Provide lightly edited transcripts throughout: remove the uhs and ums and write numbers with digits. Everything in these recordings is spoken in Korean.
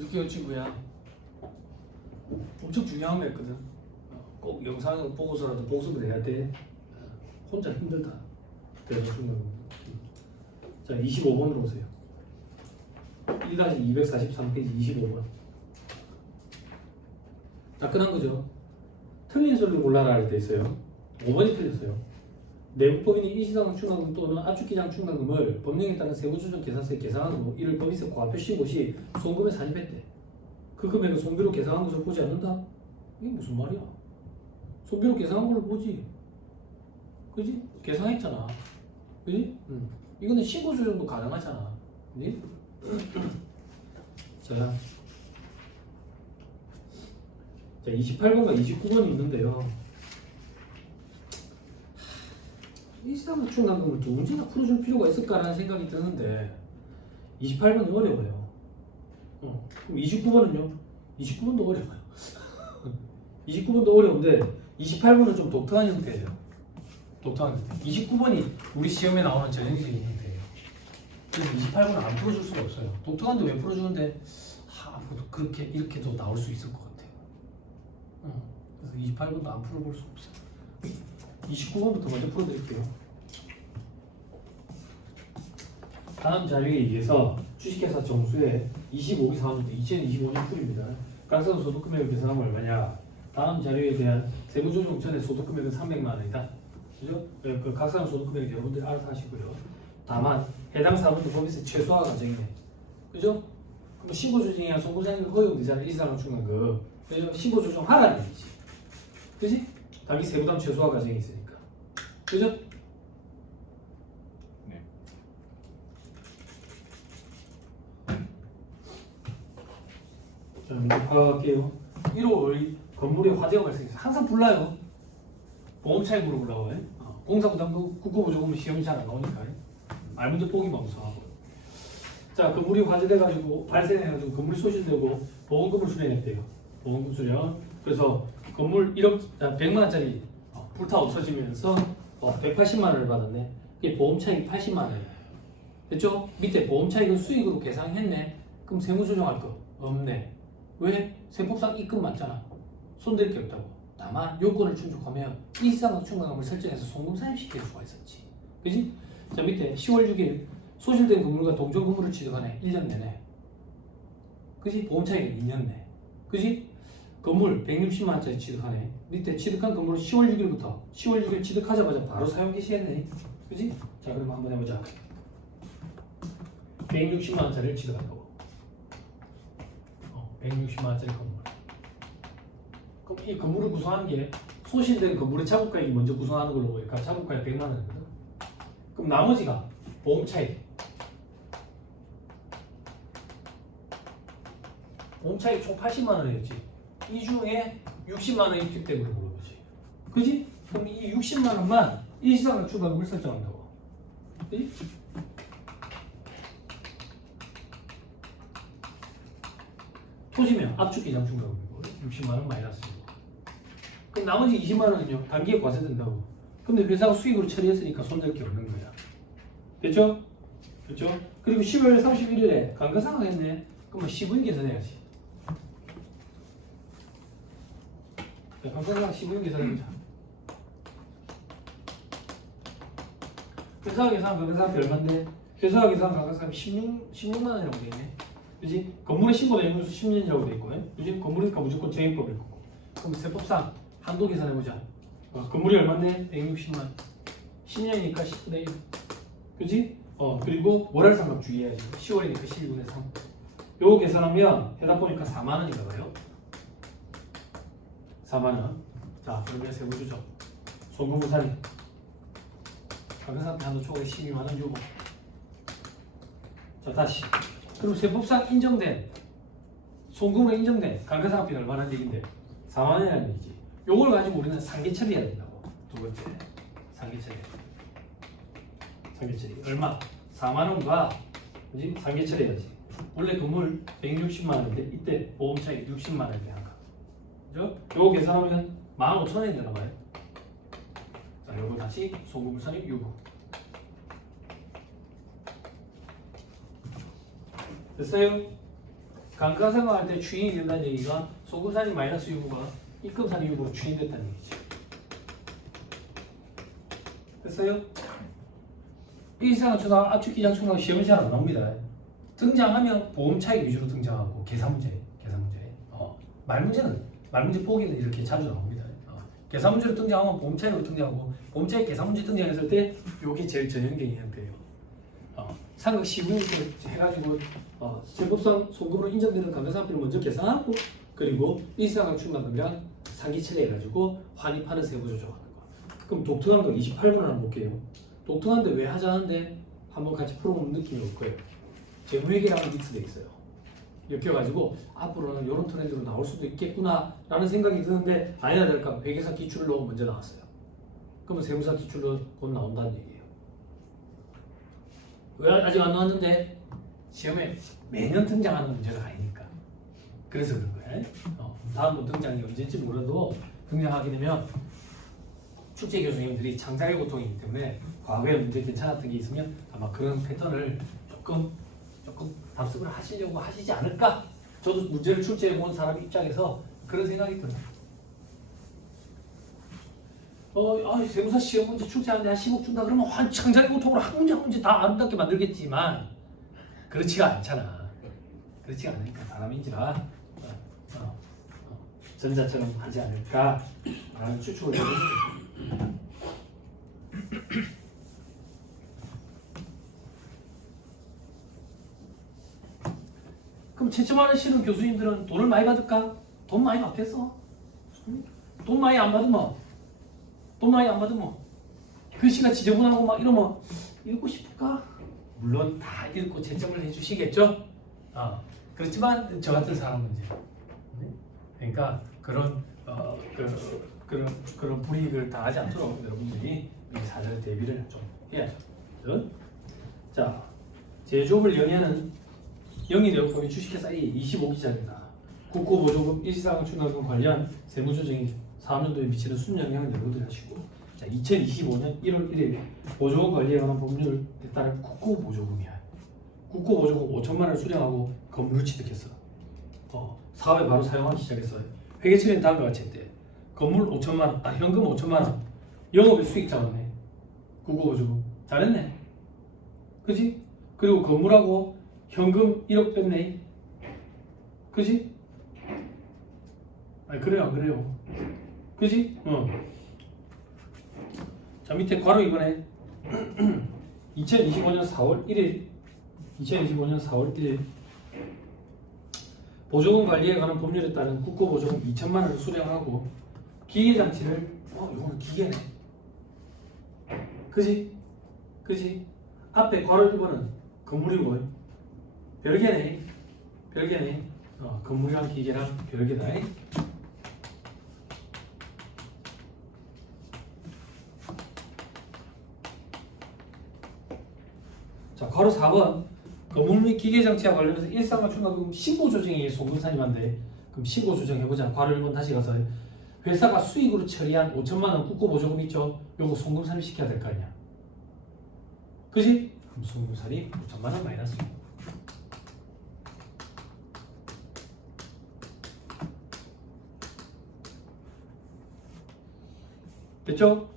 6개월치구야. 엄청 중요한 거 있거든. 꼭 영상을 보고서라도 복습을 해야 돼. 혼자 힘들다. 그래서 중요한 거. 자, 25번으로 오세요. 1-243페이지 25번. 따끈한 거죠. 틀린 소리를 골라라 할 때 있어요. 5번이 틀렸어요. 내부법인이 일시상환 충당금 또는 압축기장 충당금을 법령에 따른 세부조정 계산서에 계산한 후 이를 법인세 과표 신고 시 송금에 산입했대. 그 금액을 손비로 계산한 것을 보지 않는다? 이게 무슨 말이야? 손비로 계산한 걸 보지. 그지? 계산했잖아. 그지? 이거는 신고조정도 가능하잖아. 그지? 자, 28번과 29번이 있는데요. 일시상환 충당금을 두 문제나 풀어줄 필요가 있을까라는 생각이 드는데 28번이 어려워요. 그럼 29번은요? 29번도 어려워요. 29번도 어려운데 28번은 좀 독특한 형태예요. 독특한 형태. 29번이 우리 시험에 나오는 전형적인 형태예요. 그래서 28번은 안 풀어줄 수가 없어요. 독특한데 왜 풀어주는데 그렇게 이렇게도 나올 수 있을 것 같아요. 그래서 28번도 안 풀어볼 수 없어요. 29번부터 먼저 풀어드릴게요. 다음 자료에 의해서 주식회사 정수의 25기 사업인데 2025년 풀입니다. 각사도 소득금액을 계산하면 얼마냐? 다음 자료에 대한 세무조정 전에 소득금액은 300만 원이다. 그죠? 그 각사도 소득금액 여러분들이 알아서 하시고요. 다만 해당 사업은 법인세 최소화 과정이네. 그죠? 그럼 신고조정이야 송금상이 허용되잖아. 일시상환 충당금. 그죠? 신고조정 하라는 얘기지. 그지? 당기 세부담 최소화 과정이 있으니까. 그죠? 네. 자, 문제 파악할게요. 1월 건물에 화재가 발생해서 항상 불나요. 보험차익으로 올라와요. 공사부담금 국고보조금은 시험이 잘 안 나오니까 알문제 보기만 우선하고. 자, 건물이 화재돼가지고 발생해가지고 건물이 소실되고 보험금을 수령했대요. 보험금 수령. 그래서 건물 100만 원짜리 불타 없어지면서 180만 원을 받았네. 이게 보험 차익이 80만 원이에요. 됐죠? 밑에 보험 차익은 수익으로 계산했네. 그럼 세무조정할 거 없네. 왜? 세법상 입금 맞잖아. 손댈 게 없다고. 다만 요건을 충족하면 일시상환 충당금을 설정해서 송금 사입시킬 수가 있었지. 그지? 자, 밑에 10월 6일 소실된 건물과 동전 건물을 취득하네. 1년 내내. 그지? 보험 차익은 2년 내. 그지? 건물 160만 원짜리 취득하네. 밑에 취득한 건물은 10월 6일부터 10월 6일 취득하자마자 바로 사용 개시했네. 그지? 자, 그럼 한번 해보자. 160만 원짜리를 취득한다고. 160만 원짜리 건물. 그럼 이 건물을 구성하는 게 소실된 건물의 자국가액이 먼저 구성하는 걸로 보니까 자국가액 100만 원이거든. 그럼 나머지가 보험 차익. 보험 차익 총 80만 원이었지. 이 중에 60만 원이 투입된 걸로 보는 거지. 그지? 그럼 이 60만 원만 일시상환 충당금을 설정한다고. 그지? 토지면 압축기장 충당금이고 60만 원 마이너스고. 그럼 나머지 20만 원은요 단기에 과세된다고. 근데 회사가 수익으로 처리했으니까 손댈 게 없는 거야. 됐죠? 됐죠? 그리고 10월 31일에 감가상각했네. 그러면 10분 계산해야지. 감가상각 10분 계산해보자. 회사가 계산한 감가상각이 얼마인데? 회사가 계산한 감가상각이 16만 원이라고 돼 있네. 그지? 건물의 신고된 연료수 10년이라고 돼 있고, 그지? 건물이니까 무조건 정액법일 거고. 그럼 세법상 한도 계산해보자. 건물이 얼마인데? 160만. 10년이니까 10분의 1. 그지? 그리고 월할상각 주의해야지. 10월이니까 12분의 3. 요거 계산하면 해당 보니까 4만 원인가 봐요. 4만 원. 자, 그러면 세부조정. 송금부산이. 감가상각 한도 초과에 12만 원 주고. 자, 다시. 그럼 세법상 인정된 송금으로 인정된 감가상각비는 얼마나 얘긴데? 4만 원이라는 얘기지. 요걸 가지고 우리는 상계 처리해야 된다고. 두 번째. 상계 처리. 상계 처리. 얼마? 4만 원과 그지? 상계 처리해야지. 원래 건물 160만 원인데 이때 보험 차익 60만 원이 되니까. 그죠? 요거 계산하면 15,000원이 되나 봐요. 자, 요거 다시 송금부산이 유부. 됐어요? 감가상각할 때 추인이 된다는 얘기가 소금산이 마이너스 유무가 입금산 유무로 추인됐다는 얘기죠. 됐어요? 일상학초나 압축 기장총각 시험이 잘 안 나옵니다. 등장하면 보험 차익 위주로 등장하고 계산 문제. 말 문제 보기는 이렇게 자주 나옵니다. 계산 문제로 등장하면 보험 차익으로 등장하고 보험 차익 계산 문제 등장했을 때 이게 제일 전형적인 형태예요. 상각 시분을 해가지고 제법상 소급으로 인정되는 감가상각비를 먼저 계산하고 그리고 일상학 충당금이랑 상기 처리해가지고 환입하는 세부 조정하는 거. 그럼 독특한 거 28번 한번 볼게요. 독특한데 왜 하자는데 한번 같이 풀어보면 느낌이 올 거예요. 재무회계랑은 믹스돼 있어요. 이렇게 해가지고 앞으로는 이런 트렌드로 나올 수도 있겠구나 라는 생각이 드는데 아니나 다를까 회계사 기출로 먼저 나왔어요. 그러면 세무사 기출로 곧 나온다는 얘기예요. 왜 아직 안 나왔는데? 시험에 매년 등장하는 문제가 아니니까. 그래서 그런 거예요. 다음 등장이 언제인지 몰라도 등장하게 되면 출제 교수님들이 창작의 고통이기 때문에 과거에 문제 괜찮았던 게 있으면 아마 그런 패턴을 조금 답습을 하시려고 하시지 않을까? 저도 문제를 출제해 본 사람 입장에서 그런 생각이 들어요. 세무사 시험 문제 출제하는데 한 10억 준다 그러면 창작의 고통으로 한 문제 한 문제 다 아름답게 만들겠지만 그렇지가 않잖아. 그렇지가 않으니까 사람인지라 전자처럼 하지 않을까 라는 추측을 해봅니다. 그럼 채점하는 실은 교수님들은 돈을 많이 받을까? 돈 많이 받겠어? 돈 많이 안 받으면 글씨가 지저분하고 막 이러면 읽고 싶을까? 물론 다 읽고 채점을 해주시겠죠? 그렇지만 저 같은 사람은 이제 그러니까 그런 불이익을 당하지 않도록 여러분들이 사전에 대비를 좀 해야죠. 자, 제조업을 영위하는 영리대우법인 주식회사 A 25기자입니다. 국고보조금 일시상환 충당금 관련 세무조정이 4학년도에 미치는 순영향을 여러분들이 하시고, 자, 2025년 1월 1일 보조금 관리에 관한 법률에 따른 국고보조금이야. 국고보조금 5천만 원을 수령하고 건물을 취득했어. 사업에 바로 사용하기 시작했어요. 회계처리는 다음과 같이 했대. 건물 5천만 원, 현금 5천만 원, 영업의 수익 잡았네. 국고보조금 잘했네. 그지? 그리고 건물하고 현금 1억 뺐네. 그지? 그래요, 안 그래요? 그지? 자, 밑에 괄호 이번에 2025년 4월 1일 보조금 관리에 관한 법률에 따른 국고보조금 2천만 원을 수령하고 기계장치를 이거는 기계네. 그지? 앞에 괄호 1번은 건물이고 별개네. 건물이랑 기계랑 별개다. 자, 괄호 4번 건물 및 기계장치와 관련해서 일상과 충당금 신고조정이 송금산임한데 그럼 신고조정 해보자. 괄호 1번 다시 가서 회사가 수익으로 처리한 5천만 원 국고보조금 있죠? 요거 송금산임 시켜야 될 거 아니야. 그지? 그럼 송금산임 5천만 원 마이너스. 됐죠?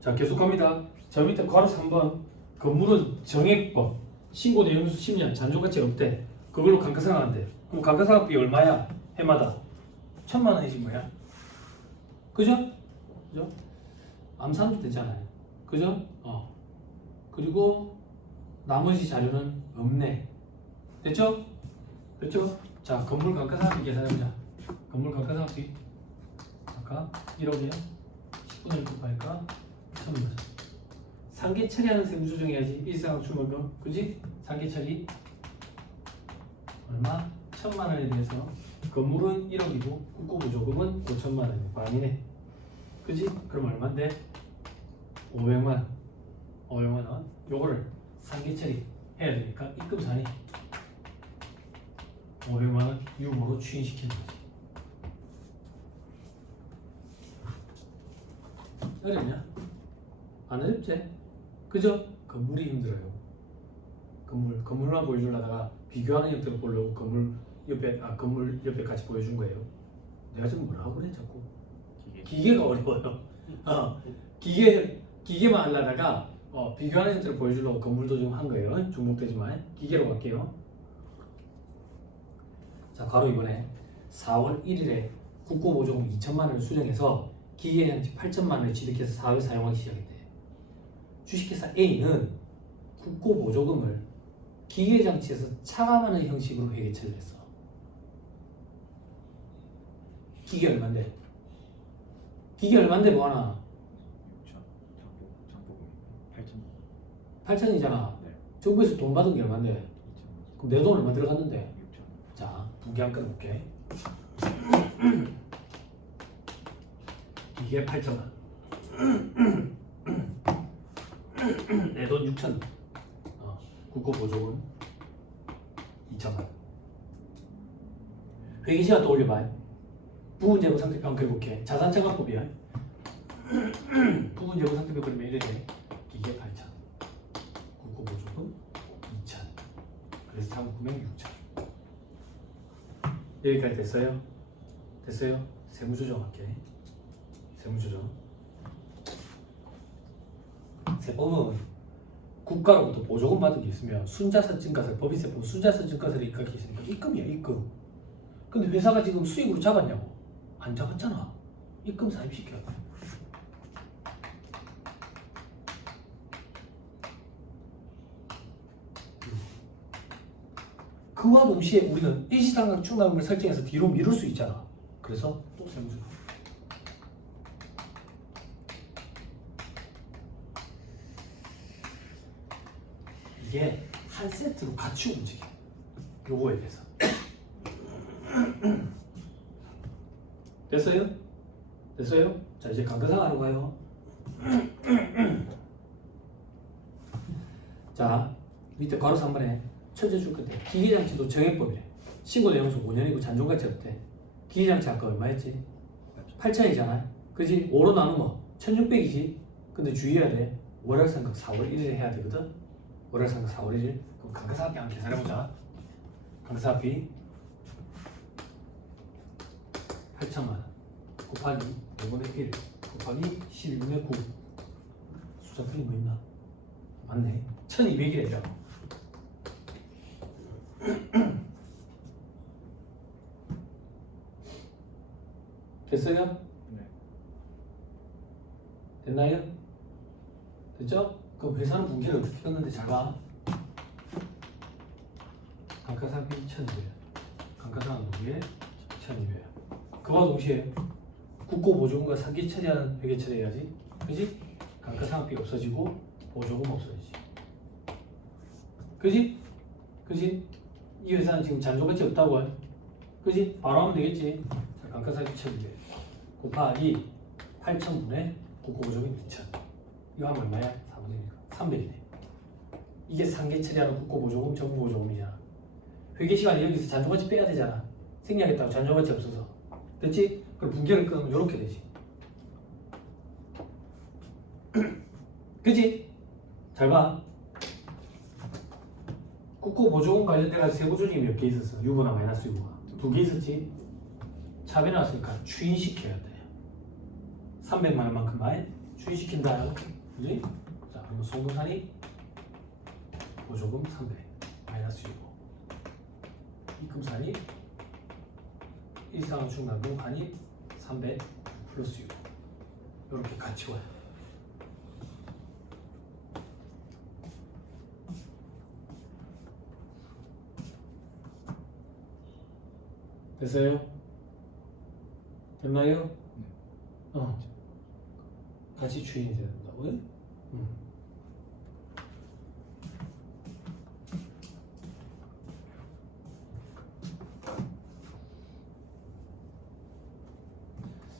자, 계속합니다. 저 밑에 괄호 3번 건물은 정액법 신고 내용수 10년 잔존가치 없대. 그걸로 감가상각한대. 그럼 감가상각비 얼마야? 해마다 1,000만 원이지 뭐야? 그죠? 암산도 되잖아요. 그죠? 그리고 나머지 자료는 없네. 됐죠? 자, 건물 감가상각비 계산해보자. 건물 감가상각비 아까 1억이야? 10분의 1 곱하니까 1,000만 원. 상계 처리하는 세무조정해야지. 일상학 출범금, 그지? 상계 처리 얼마? 1,000만 원에 대해서 건물은 1억이고 국고보조금은 5천만 원이네. 반이네. 그지? 그럼 얼마인데? 500만 원. 요거를 상계 처리 해야 되니까 입금산이 500만 원 유보로 추인시키는 거지. 어렵냐? 안 어렵지? 그죠? 건물이 힘들어요. 건물만 보여주려다가 비교하는 형태로 보려고 건물 옆에 건물 옆에 같이 보여준 거예요. 내가 지금 뭐라고 그래 자꾸. 기계. 기계가 어려워요. 기계만 하려다가 비교하는 형태를 보여주려고 건물도 좀 한 거예요. 중복되지만 기계로 갈게요. 자, 바로 이번에 4월 1일에 국고보조금 2천만 원을 수령해서 기계장치 8천만 원을 취득해서 사업에 사용하기 시작했대. 주식회사 A는 국고보조금을 기계장치에서 차감하는 형식으로 회계 처리를 했어. 기계 얼만데? 기계 얼만데 뭐하나? 6천. 장보금 8천. 8천이잖아. 네. 정부에서 돈 받은 게 얼만데? 2천. 그럼 내 돈 얼마 들어갔는데? 6천. 자, 부기한 끊어볼게. 이게 8천만. 내 돈 6천. 국고보조금 2천만. 회계시간 떠올려봐. 부분재무상태평가 그려볼게. 자산청약법이야. 부분재무상태평가 그리면 이래 돼. 이게 8천. 국고보조금 2천. 그래서 장부금액 6천. 여기까지 됐어요? 됐어요? 세무조정할게. 세무조정. 세법은 국가로부터 보조금 받은 게 있으면 순자산 증가세, 법인세 보면 순자산 증가세를 입각이 있으니까 입금이야, 입금. 근데 회사가 지금 수익으로 잡았냐고? 안 잡았잖아. 입금 사입시켜야 돼. 그와 동시에 우리는 일시상각 충당금을 설정해서 뒤로 미룰 수 있잖아. 그래서 또 세무조정. 이게 한 세트로 같이 움직여. 요거에 대해서. 됐어요? 됐어요? 자, 이제 강가상 하러 가요. 자, 밑에 괄호 3번에 첫째 줄 건데 기계장치도 정액법이래. 신고 내용수 5년이고 잔존가치 없대. 기계장치 아까 얼마였지? 8천이잖아. 그지? 5로 나누면 1600이지. 근데 주의해야 돼. 월할상각 4월 1일에 해야 되거든. 월할상각 4월 1일. 그럼 강가상학비 한번 계산해보자. 강가상학비 8천만 곱하기 5분의 1 곱하기 11분의 9. 숫자 틀린 거 있나? 맞네. 1200이래요. 됐어요? 네. 됐나요? 됐죠? 그럼 회사는 분기를 어떻게 했는데 잘 봐. 감가상각비 1200, 감가상각비에 1200. 그와 동시에 국고보조금과 상기 처리하는 회계 처리해야지. 그지? 감가상각비 없어지고 보조금 없어지지. 그지? 그지? 이 회사는 지금 잔존가치 없다고 해. 그지? 바로 하면 되겠지. 자, 감가상각비 1200 곱하기 8,000분의 국고보조금 2,000. 이거 하면 얼마야? 4분의 1. 300이네. 이게 상계 처리하는 국고보조금, 정부보조금이잖아. 회계시간에 여기서 잔존가치 빼야 되잖아. 생략했다고 잔존가치 없어서. 됐지? 그럼 분기를 끊으면 이렇게 되지. 그치? 잘 봐. 국고보조금 관련돼가지고 세부조정이 몇 개 있었어? 유보나 마이너스 유보가 2개 있었지? 차변 나왔으니까 추인시켜야 돼. 300만 원만큼만 추인시킨다. 그지? 자, 그러면 송도산이 보조금 300 마이너스 유보, 입금산이 일상은 충당금 한입 300 플러스 유보. 이렇게 같이 와요. 됐어요? 됐나요? 네. 같이 추인이 돼야 된다고요?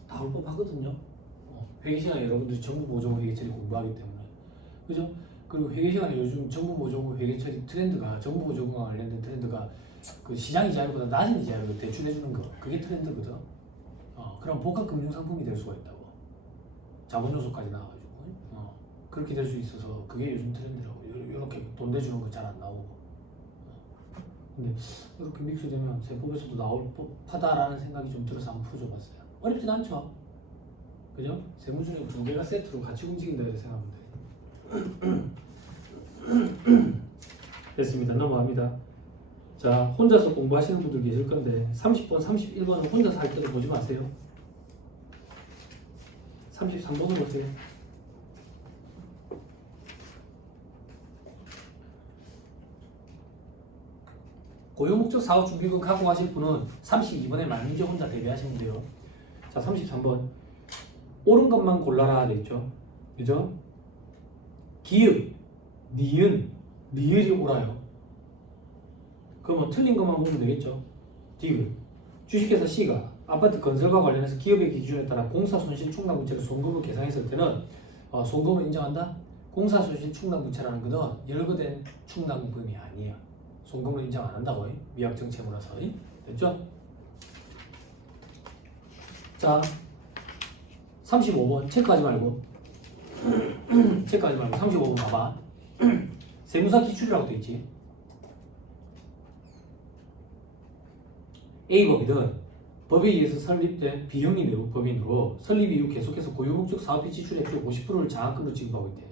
나올 법하거든요. 회계시간에 여러분들이 정부보조금 회계처리 공부하기 때문에, 그죠? 그리고 회계시간에 요즘 정부보조금 회계처리 트렌드가, 정부보조금과 관련된 트렌드가 그 시장 이자율보다 낮은 이자율로 대출해주는 거, 그게 트렌드거든. 그럼 복합금융상품이 될 수가 있다고. 자본 요소까지 나와가지고 그렇게 될 수 있어서 그게 요즘 트렌드라고. 이렇게 돈 대주는 거 잘 안 나오고. 근데 이렇게 믹스되면 세법에서도 나올 법하다라는 생각이 좀 들어서 한번 풀어줘봤어요. 어렵진 않죠. 그죠? 세무준이 두 개가 세트로 같이 움직인다 이렇게 생각하면 돼. 됐습니다. 넘어갑니다. 자, 혼자서 공부하시는 분들 계실 건데 30번, 31번은 혼자서 할 때도 보지 마세요. 33번을 보세요. 고용목적 사업준비금 갖고 가실 분은 32번에 말문제 혼자 대비하시면 돼요. 자, 33번 옳은 것만 골라라 되어있죠. 그죠? 기읍, 니은, 리을이 옳아요. 그러면 틀린 것만 보면 되겠죠. 디귿 주식회사 C가 아파트 건설과 관련해서 기업의 기준에 따라 공사 손실 충당 부채를 송금으로 계산했을 때는 송금을 인정한다? 공사 손실 충당 부채라는 것은 열거된 충당금이 아니에요. 송금을 인정 안 한다고 미확정 채무라서. 됐죠? 자, 35번 체크하지 말고 체크하지 말고 35번 봐봐. 세무사 기출이라고 돼 있지. A법이든 법에 의해서 설립된 비영리 내국 법인으로 설립 이후 계속해서 고유목적 사업비 지출액 중 50%를 장학금으로 지급하고 있대.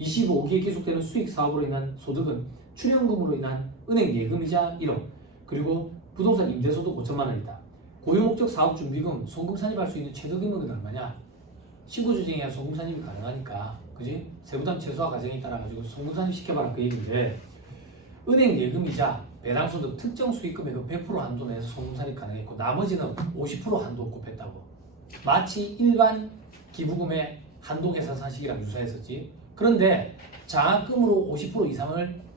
25기에 계속되는 수익 사업으로 인한 소득은 출연금으로 인한 은행 예금이자 1억, 그리고 부동산 임대소득 5천만 원이다. 고유목적 사업준비금 송금 산입할 수 있는 최대 금액은 얼마냐? 신고조정해야 송금 산입이 가능하니까, 그지? 세부담 최소화 과정에 따라 가지고 송금 산입 시켜봐라 그 얘기인데, 은행 예금이자 배당소득 특정 수익금액은 100% 한도 내에서 송금 산입 가능했고 나머지는 50% 한도 곱했다고. 마치 일반 기부금의 한도 계산 사식이랑 유사했었지. 그런데 장학금으로 50% 이상을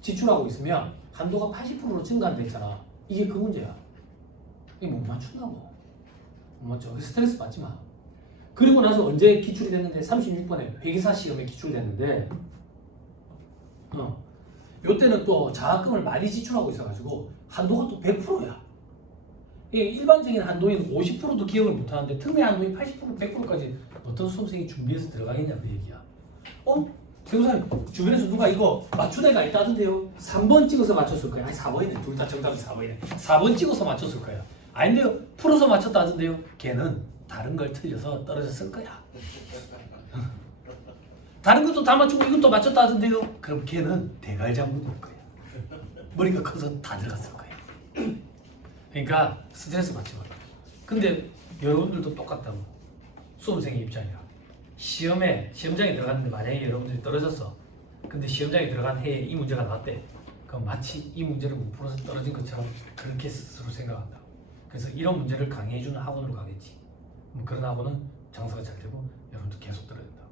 지출하고 있으면 한도가 80%로 증가한댔잖아. 이게 그 문제야. 이게 못 맞춘다고. 못 맞죠. 스트레스 받지 마. 그리고 나서 언제 기출이 됐는데 36번에 회계사 시험에 기출됐는데 요때는 또 장학금을 많이 지출하고 있어가지고 한도가 또 100%야. 일반적인 한도인 50%도 기억을 못하는데 특례 한도인 80%, 100%까지 어떤 수험생이 준비해서 들어가겠냐 그 얘기야. 교수님 주변에서 누가 이거 맞춘 애가 있다던데요? 3번 찍어서 맞췄을 거야. 아니 4번이네. 둘 다 정답이 4번이네. 4번 찍어서 맞췄을 거야. 아닌데요? 풀어서 맞췄다던데요? 걔는 다른 걸 틀려서 떨어졌을 거야. 다른 것도 다 맞추고 이것도 맞췄다 하던데요? 그럼 걔는 대갈장군일 거야. 머리가 커서 다 들어갔을 거야. 그러니까 스트레스 받지 마라. 근데 여러분들도 똑같다고. 수험생의 입장이야. 시험장에 들어갔는데 만약에 여러분들이 떨어졌어. 근데 시험장에 들어간 해에 이 문제가 나왔대. 그럼 마치 이 문제를 못 풀어서 떨어진 것처럼 그렇게 스스로 생각한다고. 그래서 이런 문제를 강의해주는 학원으로 가겠지. 그런 학원은 장사가 잘 되고 여러분도 계속 떨어진다.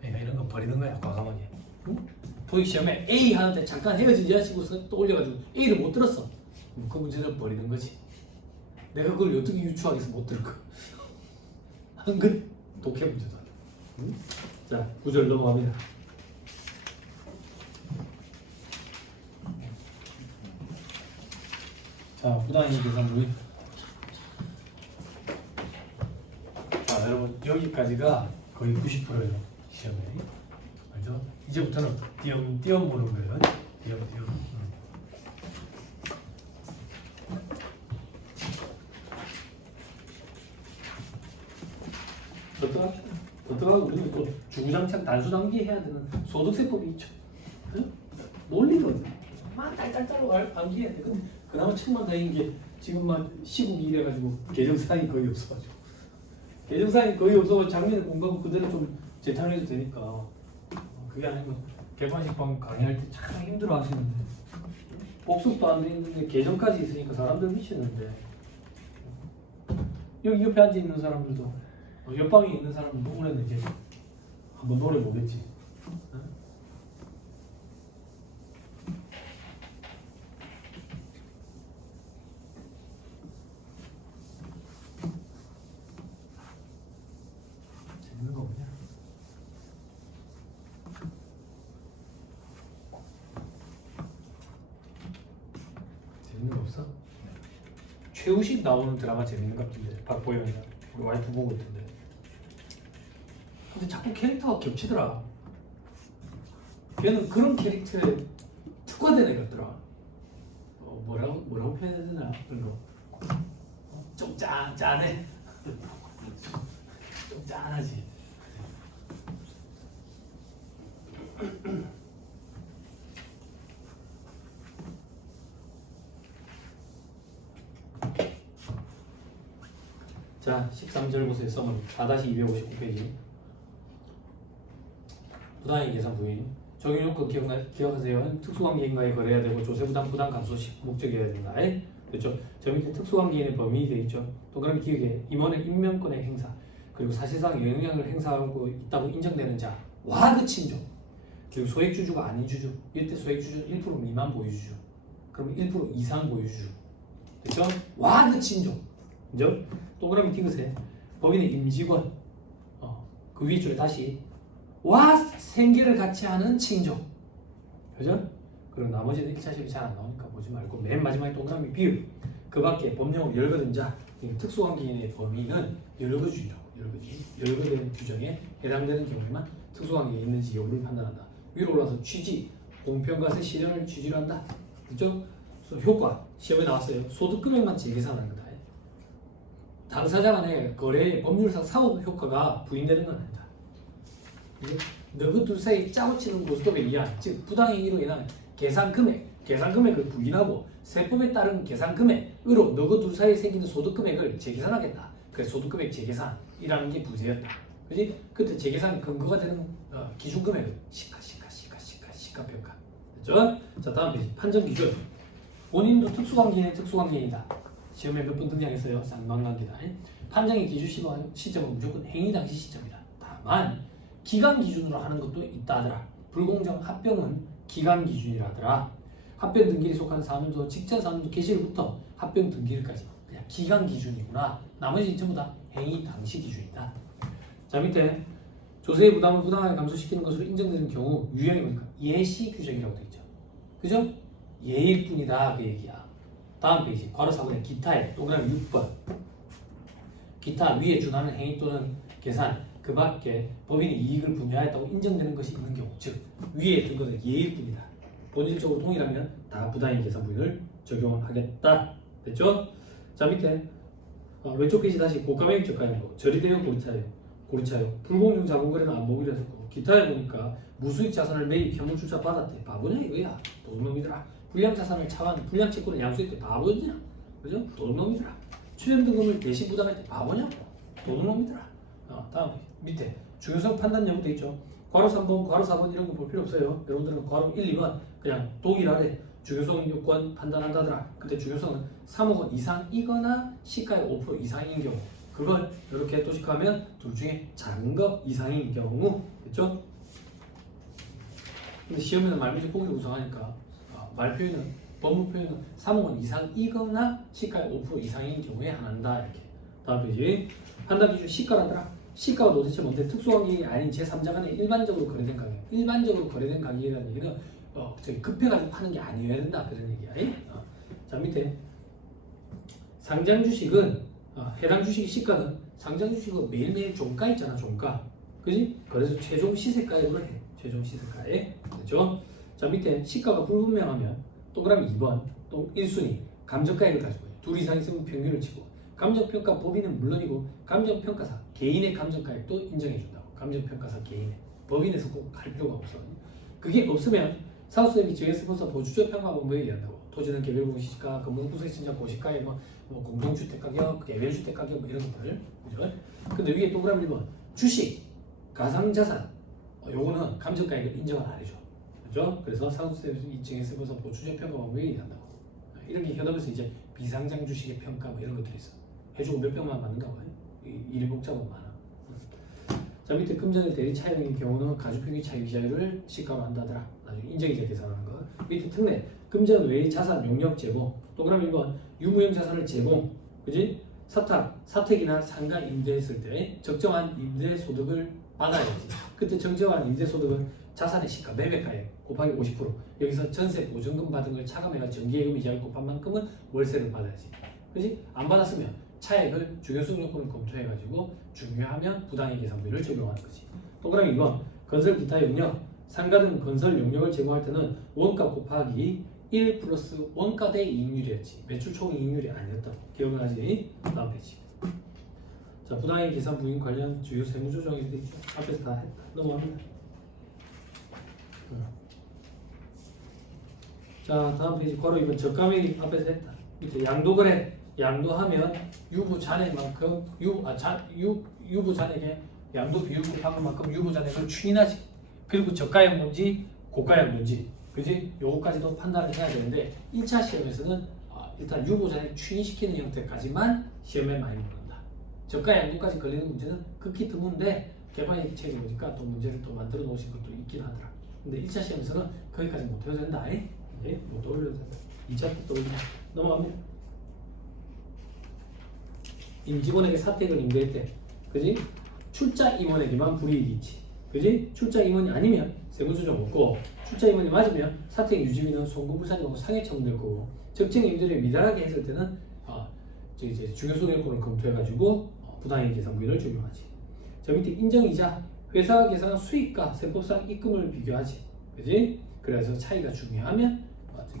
그러니까 이런 거 버리는 거야 과감하게. 토익 시험에 A 하는데 잠깐 헤어진 여자친구 또 올려가지고 A를 못 들었어. 그 문제를 버리는 거지. 내가 그걸 어떻게 유추하겠어 못 들을 거. 한근 독해 문제도 아니야. 자 9절 넘어갑니다. 자 부당이익 계산부위. 자 여러분 여기까지가 거의 90%예요 시험에. 알죠? 이제부터는 띄엄 보는 거예요. 띄엄. 어떡하고 우리는 또 주구장창 단순함기 해야 되는 소득세법이 있죠. 응? 논리거든. 막 딸딸딸로 암기해야 돼. 근데 그나마 천만 다행인 게 지금 막 시국이 이래가지고 개정사항이 거의 없어가지고. 개정사항이 거의 없어서 작년에 공부하고 그대로 좀 재탕해도 되니까. 그게 아니고 개판식방 강의할 때 참 힘들어 하시는데 복습도 안 돼 있는데 개정까지 있으니까 사람들 미치는데 여기 옆에 앉아 있는 사람들도 옆방에 있는 사람들도 올해는 이제 한번 노래 보겠지. 응? 재밌는 거 뭐냐? 재밌는 거 없어? 최우식 나오는 드라마 재밌는 것 같은데 박보영이랑 우리 와이프 보고 있던데. 근데 자꾸 캐릭터가 겹치더라. 걔는 그런 캐릭터에 특화된 애것들아. 뭐라고 표현해야 되나 그런 거. 좀 짠해. 좀 짠하지. 자, 13절 보세요. 서머리 4-259페이지. 부당의 계산 부인. 적용 요건 기억하세요. 특수관계인과의 거래해야 되고 조세부담 부담 감소식 목적이어야 된다. 그렇죠? 저 밑에 특수관계인의 범위 되어 있죠. 동그라미 기억에 임원의 임명권의 행사 그리고 사실상 영향을 행사하고 있다고 인정되는 자와 그 친족 그리고 소액주주가 아닌 주주 이때 소액주주는 1% 미만 보유주주 그러면 1% 이상 보유주주 그렇죠? 와 그 친족 그죠? 동그라미 띄그세 법인의 임직원 그 위에 줄에 다시 와 생계를 같이 하는 친족 그죠? 그리고 나머지는 1차 시험이 잘 안 나오니까 보지 말고 맨 마지막에 동그라미 비율 그 밖에 법령으로 열거된 자 특수관계인의 범위는 열거주의라고 열거된 규정에 해당되는 경우에만 특수관계가 있는지 여부를 판단한다. 위로 올라서 취지 공평과세 실현을 취지로 한다. 그죠? 효과 시험에 나왔어요. 소득 금액만 재계산하는 거다. 당사자 간의 거래의 법률상 사업 효과가 부인되는 건 아니다. 너그 둘 사이 짜고치는 고스톱에 의한 즉 부당행위로 인한 계산 금액을 부인하고 세법에 따른 계산 금액으로 너그 둘 사이에 생기는 소득 금액을 재계산하겠다. 그래서 소득 금액 재계산이라는 게 부재였다. 그지? 그때 재계산 근거가 되는 기준 금액은 시가평가. 됐죠? 자 다음 페이지 판정 기준. 본인도 특수관계인이다. 시험에 몇 번 등장했어요. 쌍방관계다. 판정의 기준 시점은 무조건 행위 당시 시점이다. 다만 기간 기준으로 하는 것도 있다 하더라. 불공정 합병은 기간 기준이라 하더라. 합병 등기일에 속하는 사무소 직전 사무소 개시일부터 합병 등기일까지 그냥 기간 기준이구나. 나머지 전부 다 행위 당시 기준이다. 자 밑에 조세의 부담을 부당하게 감소시키는 것으로 인정되는 경우 유형이 보니까 예시 규정이라고 되어 있죠. 그죠? 예일 뿐이다 그 얘기야. 다음 페이지 괄호 4번에 기타에 동그라미 6번 기타 위에 준하는 행위 또는 계산 그 밖에 법인이 이익을 분야했다고 인정되는 것이 있는 경우 즉 위에 든 것은 예일 뿐이다. 본질적으로 동일하면 다 부당행 계산 부인을 적용하겠다. 됐죠? 자 밑에 왼쪽 페이지 다시 고가매입 저가행보 저리되어 고리차요 불공정 자본거래는 안 보기로 했었고 기타에 보니까 무수익 자산을 매입 현물출자 받았대. 바보냐 이거야. 도둑놈이더라. 불량자산을 차환 불량채권을 양수했대. 바보냐 그죠? 도둑놈이더라. 출연등급을 대신 부담할 때 바보냐 도둑놈이더라. 다음 밑에 중요성 판단 여부 돼 있죠. 괄호 3번, 괄호 4번 이런 거 볼 필요 없어요. 여러분들은 괄호 1, 2번 그냥 독일 아래 중요성 요건 판단한다더라. 그때 중요성은 3억 원 이상이거나 시가의 5% 이상인 경우 그걸 이렇게 도식하면 둘 중에 작은 것 이상인 경우 됐죠? 근데 시험에는 말미잘 보기 우선하니까 말표에는 법무 표현은 3억 원 이상이거나 시가의 5% 이상인 경우에 한한다 이렇게. 다음 페이지 판단 기준 시가라더라. 시가가 도대체 뭔데 특수관계인이 아닌 제3자 간에 일반적으로 거래된 가격. 일반적으로 거래된 가격이라는 얘기는 저기 급해가지고 파는 게 아니어야 된다 그런 얘기야. 자 밑에 상장 주식은 해당 주식의 시가는 상장 주식은 매일매일 종가 있잖아 종가. 그지? 그래서 최종 시세가액으로 해. 최종 시세가액. 그렇죠? 자 밑에 시가가 불분명하면 동그라미 2번 또 1순위 감정가액을 가지고 둘 이상 있으면 평균을 치고 감정평가 법인은 물론이고 감정평가사 개인의 감정가액도 인정해준다고. 감정평가사 개인의 법인에서 꼭 할 필요가 없어. 그게 없으면 사후세비 지역스폰서 보주적 평가 방법에 의한다고. 토지는 개별 공시가 건물 구성 신장 고시가에 뭐 공동주택 가격, 개별주택 가격 뭐 이런 것들. 그죠? 근데 위에 동그라미 1번 주식, 가상자산 요거는 감정가액을 인정을 안 해줘. 그죠? 그래서 사후세비 지역스폰서 보주적 평가 방법에 의한다고. 이런 게 현업에서 이제 비상장 주식의 평가 뭐 이런 것들이 있어. 해주고 몇 병만 받는다고 해. 일이 복잡하고 많아. 자 밑에 금전의 대리 차익인 경우는 가주평균 차익 자율을 시가로 한다더라. 나중에 인정이자 계산하는 거. 밑에 특례 금전 외의 자산 용역 제공. 동그라미 1번 유무형 자산을 제공. 그지? 사택이나 상가 임대했을 때 적정한 임대 소득을 받아야지. 그때 적정한 임대 소득은 자산의 시가 매매가액 곱하기 50%. 여기서 전세 보증금 받은 걸 차감해가 정기예금 이자를 곱한 만큼은 월세를 받아야지. 그지? 안 받았으면 차액을 중요성 요건을 검토해가지고 중요하면 부당의 계산비를 적용하는 거지. 동그라미 2번 건설 기타 용역 상가 등 건설 용역을 제공할 때는 원가 곱하기 1 플러스 원가 대 이익률이었지. 매출 총 이익률이 아니었다고. 기억나지? 다음 페이지. 자, 부당이익 계산 부인 관련 주요 세무 조정이 되어 있죠. 앞에서 다 했다. 넘어갑니다. 자, 다음 페이지 괄호 2번 저가매입 앞에서 했다. 밑에 양도거래 양도하면 유부자네만큼 유부자네에게 양도 비율 곱한 만큼 유부자네를 추인하지. 그리고 저가양도인지 고가양도인지 그지? 요거까지도 판단을 해야 되는데 1차 시험에서는 일단 유보자네 추인시키는 형태까지만 시험에 많이 물어본다. 저가양도까지 걸리는 문제는 극히 드문데 개발이 책임이니까 또 문제를 또 만들어 놓으신 것도 있긴 하더라. 근데 1차 시험에서는 거기까지 못 해도 된다. 예? 못 올려도 된다. 2차 때 올리면 넘어갑니다. 임직원에게 사택을 임대했대. 그지? 출자 임원에게만 불이익이 있지. 그지? 출자 임원이 아니면 세무조정 없고 출자 임원이 맞으면 사택 유지비는 송금부산이고 상해처분될 거고 적정 임대료를 미달하게 했을 때는 이제 중요성 요건을 검토해가지고 부당이익 계산 부인을 적용하지. 저 밑에 인정이자 회사가 계산한 수익과 세법상 입금을 비교하지. 그지? 그래서 차이가 중요하면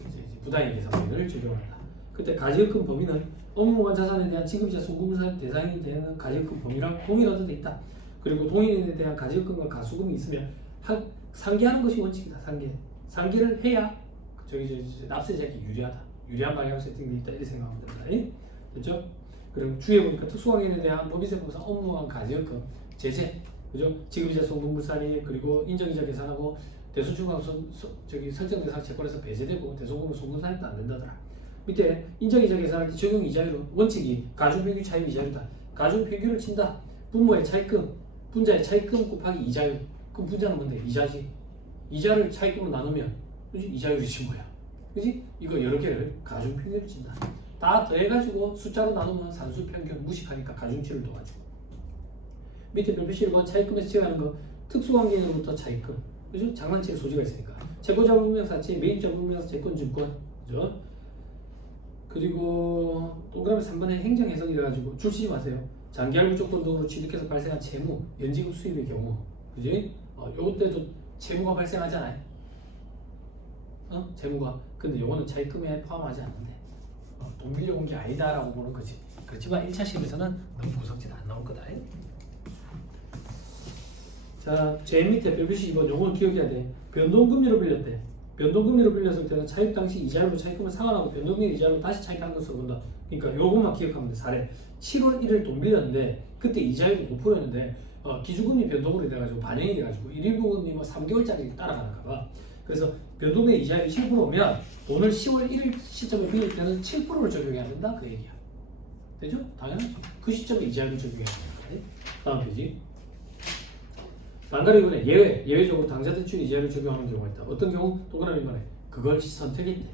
이제 부당이익 계산 부인을 적용한다. 그때 가지입금 범위는 업무관 자산에 대한 지급이자 송금부산 대상이 되는 가지입금 범위랑 동일하게 돼 있다. 그리고 동일인에 대한 가지입금과 가수금이 있으면 상기하는 것이 원칙이다. 상기를 해야 납세자에게 유리한 방향으로 세팅되어 있다. 이렇게 생각하면 된다. 됐죠? 그리고 주에 보니까 특수강인에 대한 법인세법상 업무관 가지입금 제재, 그죠? 지급이자 송금부산이 그리고 인정이자 계산하고 대수중앙 설정 대상 채권에서 배제되고 대소금은 송금산에도 안 된다더라. 밑에 인정이자 계산할 때 적용 이자율은 원칙이 가중평균 차입 이자율이다. 가중평균을 친다. 분모의 차입금, 분자의 차입금 곱하기 이자율. 그럼 분자는 뭔데? 이자지. 이자를 차입금으로 나누면 그지? 이자율이지 뭐야. 그지? 이거 여러 개를 가중평균을 친다. 다 더해가지고 숫자로 나누면 산수평균 무식하니까 가중치를 둬가지고. 밑에 별표시 1번 차입금에서 제외하는 거 특수관계인으로부터 차입금. 그죠? 장난칠 소지가 있으니까. 채권자 불명사치, 매입자 불명사 채권증권. 그죠? 그리고 동그라미 3번에 행정해석이라 가지고 줄치지 마세요. 장기할 무조건 등으로 취득해서 발생한 채무, 연지급 수입의 경우, 그지? 요때도 채무가 발생하잖아요. 채무가. 근데 요거는 차입금에 포함하지 않는데 돈 빌려온 게 아니다라고 보는 거지. 그렇지만 1차 시험에서는 너무 구석진 안 나올 거다. 자, 제일 밑에 별표시 2번 요거는 기억해야 돼. 변동금리로 빌렸대. 변동금리로 빌렸을 때는 차입 당시 이자율로 차입금을 상환하고 변동금리 이자율로 다시 차입한 것으로 본다. 그러니까 요것만 기억하면 돼. 사례 7월 1일 돈 빌렸는데 그때 이자율이 5%였는데 기준금리 변동으로 돼가지고 반영이 돼가지고 1일부금리 뭐 3개월짜리 따라가는가 봐. 그래서 변동금리 이자율이 7%면 돈을 10월 1일 시점에 빌릴 때는 7%를 적용해야 된다 그 얘기야. 되죠? 당연하죠. 그 시점에 이자율을 적용해야 된다. 다음 페이지. 반가로 이번에 예외적으로 당사 대출 이자율을 적용하는 경우가 있다. 어떤 경우? 동그라미 이번에 그걸 선택했대.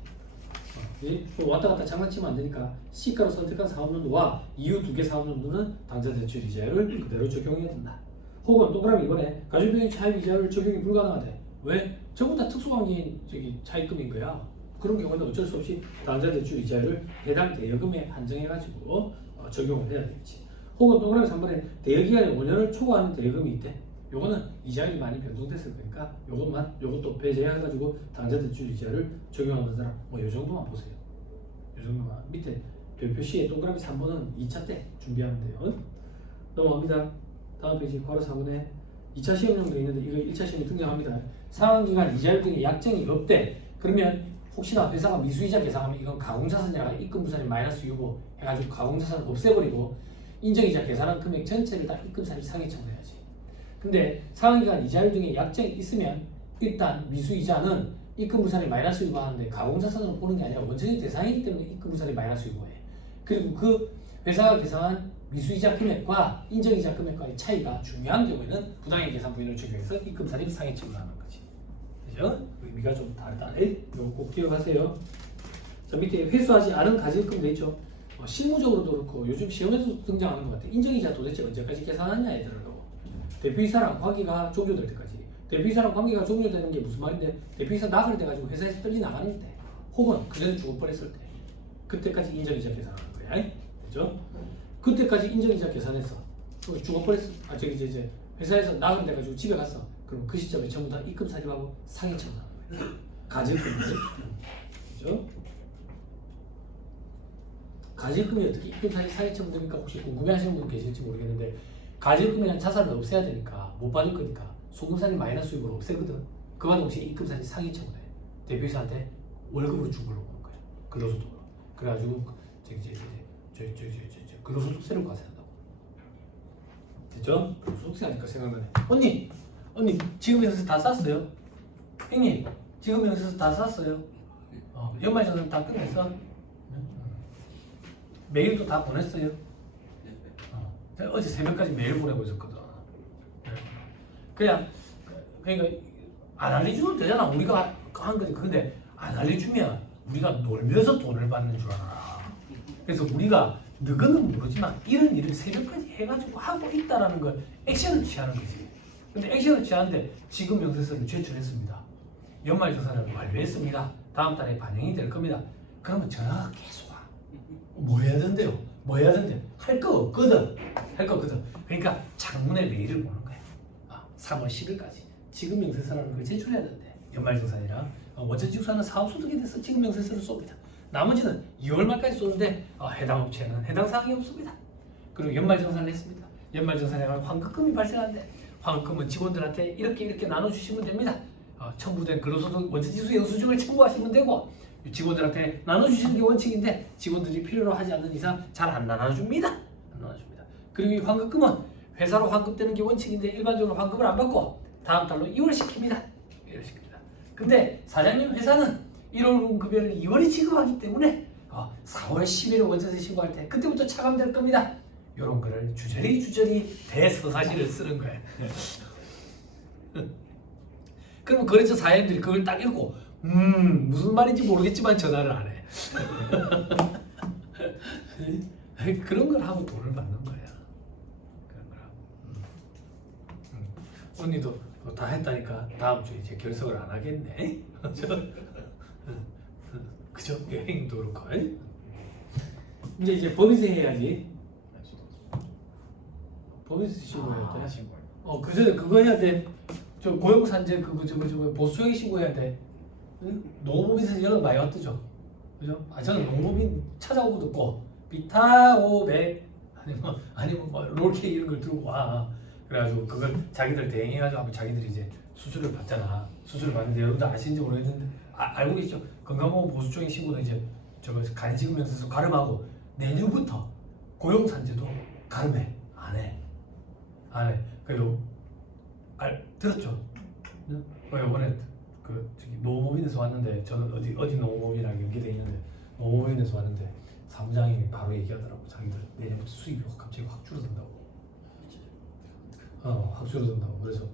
왔다 갔다 장난치면 안 되니까 시가로 선택한 사업연도와 이후 2개 사업연도는 당사 대출 이자율을 그대로 적용해야 된다. 혹은 동그라미 이번에 가중평균 차입 이자율 적용이 불가능하대. 왜? 전부 다 특수관계인 차입금인 거야. 그런 경우는 어쩔 수 없이 당사 대출 이자율을 해당 대여금에 한정해가지고 적용을 해야 되겠지. 혹은 동그라미 3번에 대여기간이 5년을 초과하는 대여금이 있대. 요거는 이자율이 많이 변동됐을 거니까 요것도 배제해가지고 당사 대출 이자를 적용하는 사람 요 정도만 보세요. 요 정도만. 밑에 별표시에 동그라미 3번은 2차 때 준비하면 돼요. 넘어갑니다. 다음 페이지 괄호 4번에 2차 시험용도 있는데 이거 1차 시험에 등장합니다. 상환기간 이자율 등의 약정이 없대. 그러면 혹시나 회사가 미수이자 계산하면 이건 가공자산이라 입금부산이 마이너스 유보 해가지고 가공자산을 없애버리고 인정이자 계산한 금액 전체를 다 입금산이 상해처분해야지. 근데 상환기간 이자율 등의 약정이 있으면 일단 미수이자는 입금부산이 마이너스 유보하는데 가공자산으로 보는 게 아니라 원천의 대상이기 때문에 입금부산이 마이너스 유보해. 그리고 그 회사가 계산한 미수이자 금액과 인정이자 금액과의 차이가 중요한 경우에는 부당이익 계산 부인을 적용해서 입금산이 상해처분하는 거지. 그죠? 의미가 좀 다르다. 이거 꼭 기억하세요. 자, 밑에 회수하지 않은 가지입금 돼 있죠. 실무적으로도 그렇고 요즘 시험에도 등장하는 것 같아. 인정이자 도대체 언제까지 계산하냐 얘들은. 대표이사랑 관계가 종료될 때까지. 대표이사랑 관계가 종료되는 게 무슨 말인데 대표이사 나갈 때 가지고 회사에서 떨리 나가는데 혹은 그 전에 죽어버렸을 때 그때까지 인정이자 계산하는 거야. 그죠? 그때까지 인정이자 계산해서 죽어버렸어. 이제 회사에서 나갈 때 가지고 집에 가서 그럼 그 시점에 전부 다 입금 사립하고 상해처분 하는 거예요. 가질금이죠. 그죠? 가질금이 어떻게 입금 사립 상해처분 됩니까? 혹시 궁금해하시는 분 계실지 모르겠는데 가질금이란 자산을 없애야 되니까 못 받을 거니까 소금산이 마이너스 수입을 없애거든. 그와 동시에 입금산이 상해처분해. 대표이사한테 월급으로 주불러 오는 거야. 근로소득으로. 그래가지고 근로소득세를 과세한다고. 됐죠? 근로소득세 하니까 생각나네. 언니 지금 여기서 다 쌌어요? 형님 지금 여기서 다 쌌어요? 연말정산 다 끝냈어? 메일도 다 보냈어요? 어제 새벽까지 메일 보내고 있었거든. 그냥 그러니까 안 알려주면 되잖아. 우리가 한 거지. 근데 안 알려주면 우리가 놀면서 돈을 받는 줄 알아. 그래서 우리가 너는 모르지만 이런 일을 새벽까지 해가지고 하고 있다라는 걸 액션을 취하는 거지. 근데 액션을 취하는데 지금 명세서를 제출했습니다. 연말정산을 완료했습니다. 다음 달에 반영이 될 겁니다. 그러면 전화가 계속 와. 뭐 해야 된대요? 뭐 해야 된대? 할 거 없거든. 할 거 없거든. 그러니까 장문의 메일을 보는 거야. 3월 10일까지 지금 명세서라는 걸 제출해야 된대. 연말정산이랑 원천징수하는 사업소득에 대해서 지금 명세서를 쏩니다. 나머지는 2월 말까지 쏘는데 해당 업체는 해당 사항이 없습니다. 그리고 연말정산을 했습니다. 연말정산에 환급금이 발생하는데 환급금은 직원들한테 이렇게 나눠주시면 됩니다. 첨부된 근로소득 원천징수 영수증을 첨부하시면 되고 직원들한테 나눠주시는 게 원칙인데 직원들이 필요로 하지 않는 이상 잘 안 나눠줍니다. 안 나눠줍니다. 그리고 이 환급금은 회사로 환급되는 게 원칙인데 일반적으로 환급을 안 받고 다음 달로 2월 시킵니다. 2월 시킵니다. 근데 사장님 회사는 1월 급여를 2월에 지급하기 때문에 4월 10일에 원천세 신고할 때 그때부터 차감될 겁니다. 이런 거를 주저리 대서사실을 쓰는 거예요. 그러면 거래처 사장님들이 그걸 딱 읽고 무슨 말인지 모르겠지만 전화를 안 해. 그런 걸 하고 돈을 받는 거야. 그런 걸 하고. 언니도 다 했다니까 다음 주에 이제 결석을 안 하겠네. 그죠? 여행도 그렇고. 이제 법인세 해야지. 법인세 신고해야 돼. 그 전에 그거 해야 돼. 저 고용산재 그거 보수형이 신고해야 돼. 농업법인세 연락 많이 왔더죠. 그죠? 저는 농업법인 찾아오고 듣고 비타오백 아니면 뭐 롤케이크 이런 걸 들고 와. 그래가지고 그걸 자기들 대행해가지고 하면 자기들이 이제 수수료를 받잖아. 수수료를 받는데 여러분들 아시는지 모르겠는데 알고 계시죠? 건강보험 보수적인 신고는 이제 저거 간이지급명세서 가름하고 내년부터 고용산재도 가름해. 안 해. 그리고 들었죠? 이번에 저기 농업인에서 왔는데 저는 어디 농업인이랑 연계돼 있는데 농업인에서 왔는데 사무장님이 바로 얘기하더라고. 자기들 내년부터 수입이 갑자기 확 줄어든다고. 확 줄어든다고. 그래서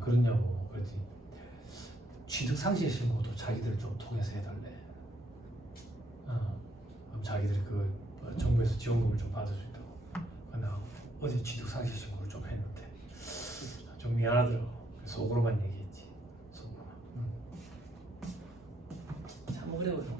그러냐고 그랬더니 취득 상실 신고도 자기들 좀 통해서 해달래. 그럼 자기들이 그 정부에서 지원금을 좀 받을 수 있다고. 나 어제 취득 상실 신고를 좀 했는데 좀 미안하더라고. 속으로만 얘기했지. 속으로만. 참 어려워요.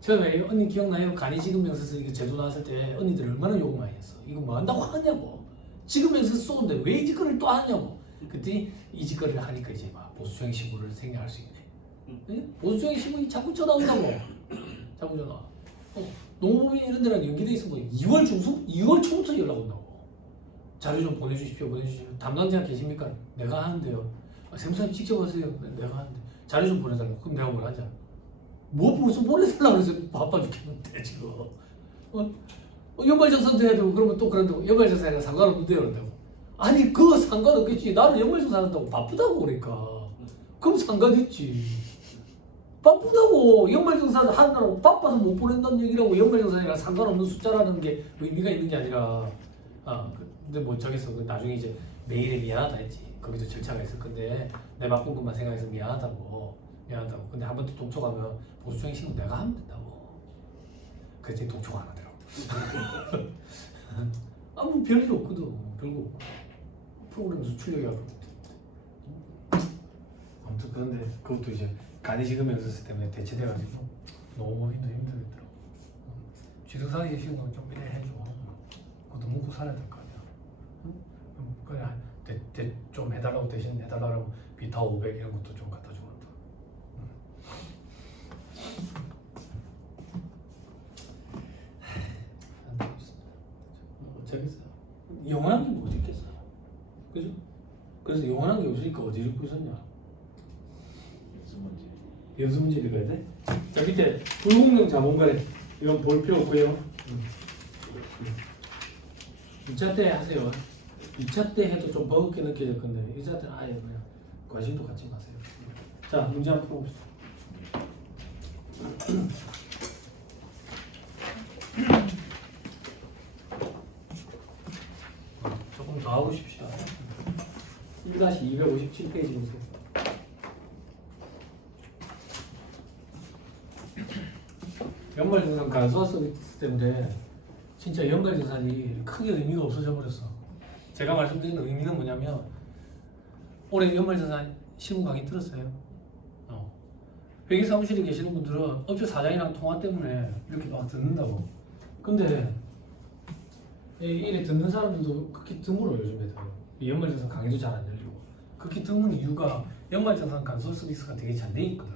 처음에 언니 기억나요? 간이지급명세서 이거 제도 나왔을 때 언니들 얼마나 욕 많이 했어. 이거 뭐 한다고 하냐고. 지급명세서 쏘는데 왜 이 짓거리를 또 하냐고. 그랬더니 이 짓거리를 하니까 이제 막 보수적인 신고를 생략할 수 있네. 보수적인 신고이 자꾸 전화 온다고. 자꾸 전화. 농업인 이런 데랑 연계돼 있으면 2월 중순? 2월 초부터 연락 온다고. 자료 좀 보내주십시오. 담당자 계십니까? 내가 하는데요. 세무사님 직접 하세요. 내가 하는데. 자료 좀 보내달라고. 그럼 내가 뭘 하자. 뭐 벌써 보내달라고 해서 바빠 죽겠는데 지금. 연말정산도 해야 되고 그러면 또 그런다고. 연말정산이랑 상관없는데요. 그런다고. 아니 그거 상관없겠지. 나는 연말정산 한다고 바쁘다고 그러니까. 그럼 상관있지. 바쁘다고. 연말정산 하느라고 바빠서 못 보낸다는 얘기라고. 연말정산이랑 상관없는 숫자라는 게 의미가 있는 게 아니라. 근데 뭐 저기서 나중에 이제 메일에 미안하다 했지. 거기도 절차가 있을 건데 내 바쁜 것만 생각해서 미안하다고. 근데 한 번 더 동촉하면 보수적인 신고 내가 하면 된다고. 그랬더니 동촉 안 하더라고. 뭐 별일 없거든. 별거 없고. 프로그램에서 출력하고. 아무튼 그런데 그것도 이제 간이지급명세서 때문에 대체돼가지고 농업인도 힘들겠더라고. 취득상실 신고는 좀 이래 해줘. 그것도 먹고 살아야 될 거 아니야. 그래 좀 해달라고 대신 해달라고 비타 500 이런 것도 좀 갖다 주고 한다. 안 되겠습니다. 어쩌겠어요. 영원한 게 뭐 어디 있겠어요. 그죠? 그래서 영원한 게 없으니까 어디 읽고 있었냐? 무슨 문제? 연수 문제 읽어야 돼? 자 밑에 불공정 자본가래 이건 볼 필요 없고요. 2차 때 하세요. 2차 때 해도 좀 버겁게 느껴질 건데 2차 때는 아예 그냥 관심도 갖지 마세요. 자 문제 한번 풀어봅시다. 조금 더 하고 싶시다. 1-257페이지 보세요. 연말정산 간소화 서비스 때문에 진짜 연말정산이 크게 의미가 없어져 버렸어. 제가 말씀드리는 의미는 뭐냐면 올해 연말정산 실무 강의 들었어요. 회계사무실에 계시는 분들은 업체 사장이랑 통화 때문에 이렇게 막 듣는다고. 근데 이래 듣는 사람들도 그렇게 드물어 요즘 애들. 연말정산 강의도 잘 안 열리고. 그렇게 드문 이유가 연말정산 간소화 서비스가 되게 잘 돼 있거든.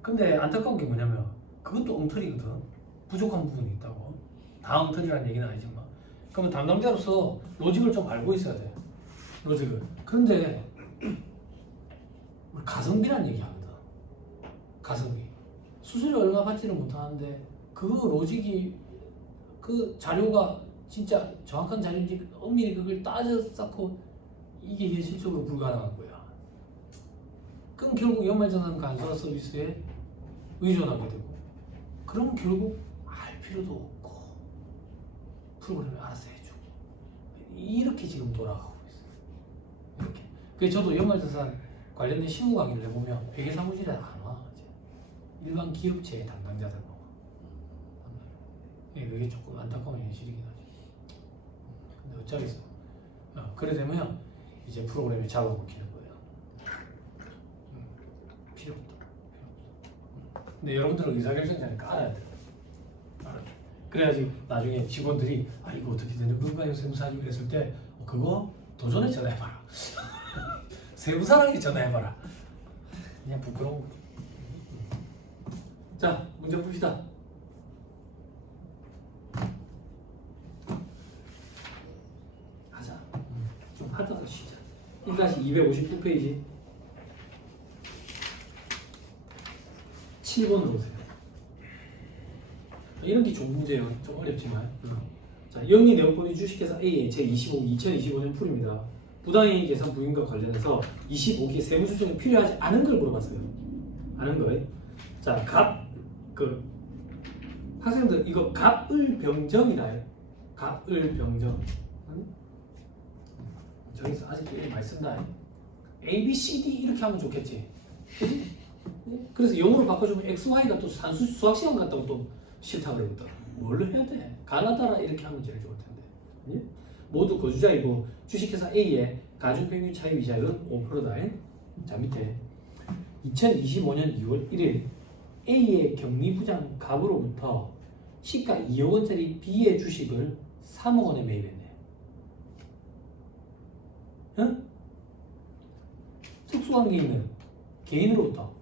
근데 안타까운 게 뭐냐면 그것도 엉터리거든. 부족한 부분이 있다고. 다 엉터리라는 얘기는 아니지만. 그러면 담당자로서 로직을 좀 알고 있어야 돼. 로직을. 그런데 우리 가성비란 얘기 하거든. 가성비. 수수료 얼마 받지는 못하는데 그 로직이 그 자료가 진짜 정확한 자료인지 엄밀히 그걸 따져 쌓고 이게 현실적으로 불가능한 거야. 그럼 결국 연말정산 간소화 서비스에 의존하게 되고 그럼 결국 알 필요도 없고 프로그램이 알아서 해주고 이렇게 지금 돌아가고 있어요. 이렇게. 그래서 저도 연말정산 관련된 실무 강의를 해보면 회계사무실에 안 와. 이제. 일반 기업체의 담당자들만 와. 그게 조금 안타까운 현실이긴 하지. 근데 어쩌겠어. 그래 되면 이제 프로그램이 잡아먹히는 거예요. 필요 없다. 근데 여러분들은 의사결정자니까 알아야 돼요. 그래야지 나중에 직원들이 아 이거 어떻게 되는 건가요? 세무사님 했을 때 그거 도전에 전화해봐라. 세무사랑에 전화해봐라. 그냥 부끄러운 거죠. 자 문제 풉시다. 하자. 좀 하다가 쉬자. 1-259페이지 7번으로 오세요. 이런 게 좀 문제예요. 좀 어렵지만. 자, 영리 내용법인 주식회사 A의 제25 2025년 풀입니다. 부당이익 계산 부인과 관련해서 25기 세무수정이 필요하지 않은 걸 물어봤어요. 않은 거예요. 자, 학생들 이거 갑을병정이라요. 갑을병정. 저기서 아직 많이 쓴다. A, B, C, D 이렇게 하면 좋겠지. 그래서 영어로 바꿔주면 X, Y가 또 산수 수학 시간 같다고 또 싫다 그러거든. 뭘로 해야 돼? 가나다라 이렇게 하면 제일 좋을 텐데. 예? 모두 거주자이고 주식회사 A의 가중평균 차익 이자율은 5%다. 자 밑에 2025년 2월 1일 A의 경리부장 갑으로부터 시가 2억 원짜리 B의 주식을 3억 원에 매입했네. 응? 특수관계인은 개인으로부터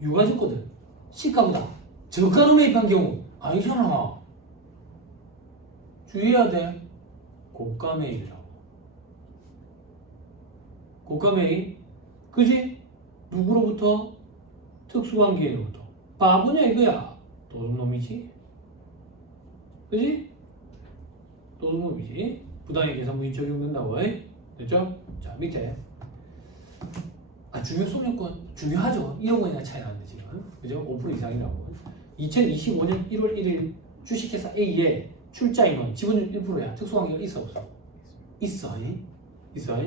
유가증권은 시가보다 저가로 매입한 경우 아니잖아. 주의해야 돼. 고가 매입이라고. 고가 매입. 그지? 누구로부터? 특수관계인으로부터. 바보냐 이거야. 도둑놈이지. 그지? 도둑놈이지. 부당이익 계산부인 적용된다고. 됐죠? 자 밑에 중요성 요건 중요하죠. 1억 원이나 차이 나는데 지금 그죠? 5% 이상이라고. 2025년 1월 1일 주식회사 A의 출자인원 지분율 1%야. 특수관계가 있어 없어? 있어. 있어.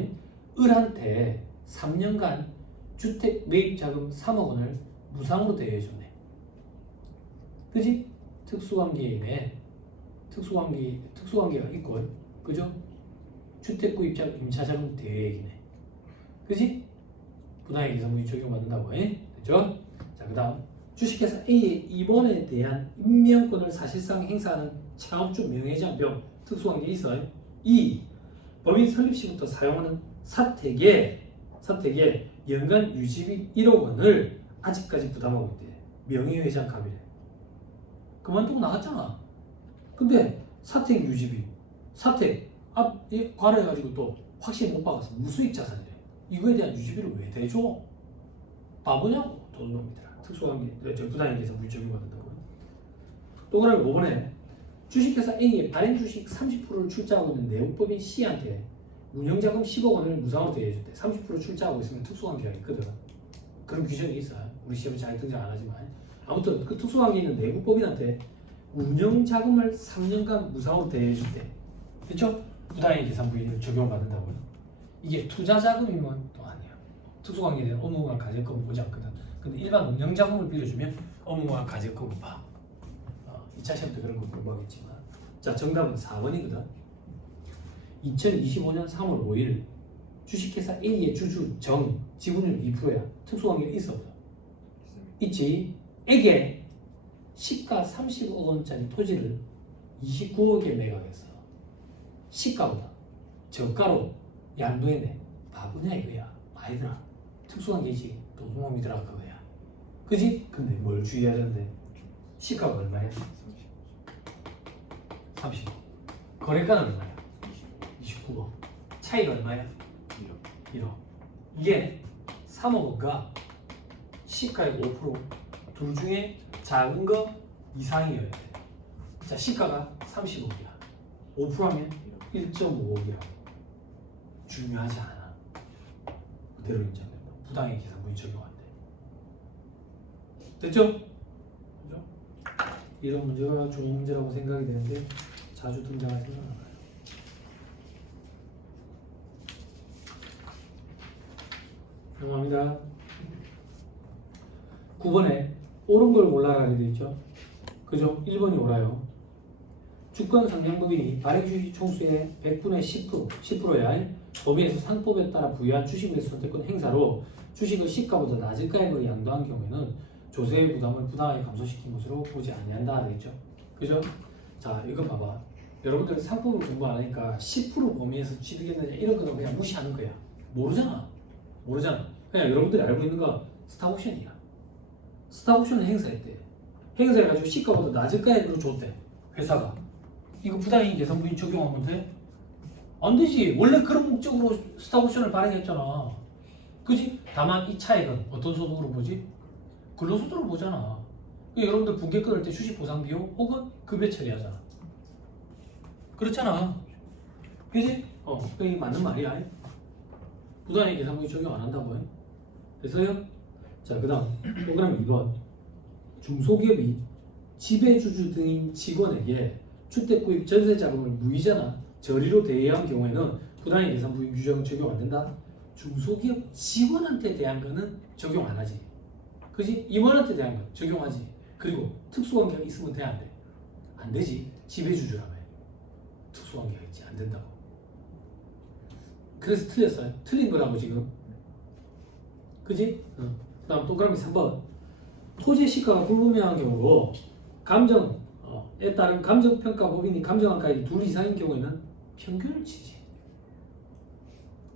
을한테 3년간 주택 매입 자금 3억 원을 무상으로 대여해줬네. 그지? 특수관계인의 특수관계가 있고, 그죠? 주택 구입자 임차자금 대여액이네. 그지? 분할의 기성분이 적용받는다고 해. 됐죠? 자, 그 다음 주식회사 A의 이번에 대한 임명권을 사실상 행사하는 창업주 명예자 명 특수관계 있어요. 2. 법인 설립 시부터 사용하는 사택에 연간 유지비 1억 원을 아직까지 부담하고 있대. 명예회장 갑이래. 그만두고 나갔잖아. 근데 사택 유지비, 사택 앞에 관해가지고 또 확실히 못 박아서 무수익 자산이래. 이거에 대한 유지비를 왜 대줘? 바보냐고 도둑놈이더라. 특수관계, 부당이익에서 물적용 받는다고. 동그라미 5번에 주식회사 A의 발행 주식 30%를 출자하고 있는 내국법인 C한테 운영자금 10억 원을 무상으로 대해줬대. 30% 출자하고 있으면 특수관계가 있거든. 그런 규정이 있어요. 우리 시험에 잘 등장 안 하지만. 아무튼 그 특수관계 있는 내국법인한테 운영자금을 3년간 무상으로 대해줬대. 됐죠? 부당이익 계산 부인을 적용받는다고요. 이게 투자자금이면 또 아니야. 특수관계에 대한 업무와 가제금을 보지 않거든. 근데 일반 운영자금을 빌려주면 업무와 가제금을 봐. 2차 시험 때 그런 거 공부하겠지만. 자, 정답은 4번이거든. 2025년 3월 5일 주식회사 A의 주주 정 지분율 2%야. 특수관계가 있어 없어? 있지. 에게 시가 30억 원짜리 토지를 29억에 매각했어. 시가보다 저가로 양도했네. 바보냐 이거야. 아이들아. 특수관계지. 도둑놈이더라 그거야. 그지? 근데 뭘 주의해야 되는데 시가가 얼마야? 30억. 거래가는 얼마야? 29억. 차이가 얼마야? 1억. 이게 3억과 시가의 5%. 둘 중에 작은 거 이상이어야 돼. 자, 시가가 30억이야. 5%하면 1.5억이라고. 중요하지 않아. 그대로 인정된다. 부당이익 계산분이 적용한대. 됐죠? 그죠? 이런 문제가 좋은 문제라고 생각이 되는데 자주 등장하지는 않아요. 넘어갑니다. 9번에 옳은 걸 골라라게 되어 있죠. 그죠? 1번이 옳아요. 주권 상장법인이 발행주식 총수의 100분의 10%야. 법인에서 상법에 따라 부여한 주식의 선택권 행사로 주식을 시가보다 낮은 가액으로 양도한 경우에는 조세의 부담을 부당하게 감소시킨 것으로 보지 아니한다 되겠죠. 그죠? 자, 이거 봐봐. 여러분들 상법을 공부 안 하니까 10% 범위에서 취득했느냐 이런 거는 그냥 무시하는 거야. 모르잖아. 그냥 여러분들이 알고 있는 거 스탁옵션이야. 스탁옵션을 행사했대. 행사해가지고 시가보다 낮은 가액으로 줬대. 회사가. 이거 부당이익 계산부인 적용하면 돼? 안 되지. 원래 그런 목적으로 스탁옵션을 발행했잖아. 그지? 다만 이 차액은 어떤 소득으로 보지? 근로소득으로 보잖아. 그러니까 여러분들 분계 끊을 때 주식 보상 비용 혹은 급여 처리하잖아. 그렇잖아. 그지? 이게 맞는 말이야. 부당이익 계산부인 적용 안 한다고 해. 됐어요? 자, 그 다음 동그라미 2번. 중소기업이 지배주주 등인 직원에게 주택구입 전세자금을 무이자나 저리로 대여한 경우에는 부당이익 계산부인 규정 적용 안 된다. 중소기업 직원한테 대한 거는 적용 안 하지. 그지? 임원한테 대한 거 적용하지. 그리고 특수관계가 있으면 돼 안 돼? 안 되지. 지배주주라며. 특수관계가 있지. 안 된다고. 그래서 틀렸어요. 틀린 거라고 지금. 그지? 그 다음 동그라미 3번. 토지 시가가 불분명한 경우로 감정에 따른 감정평가법인이 감정한 가액이 둘 이상인 경우에는 평균을 치지.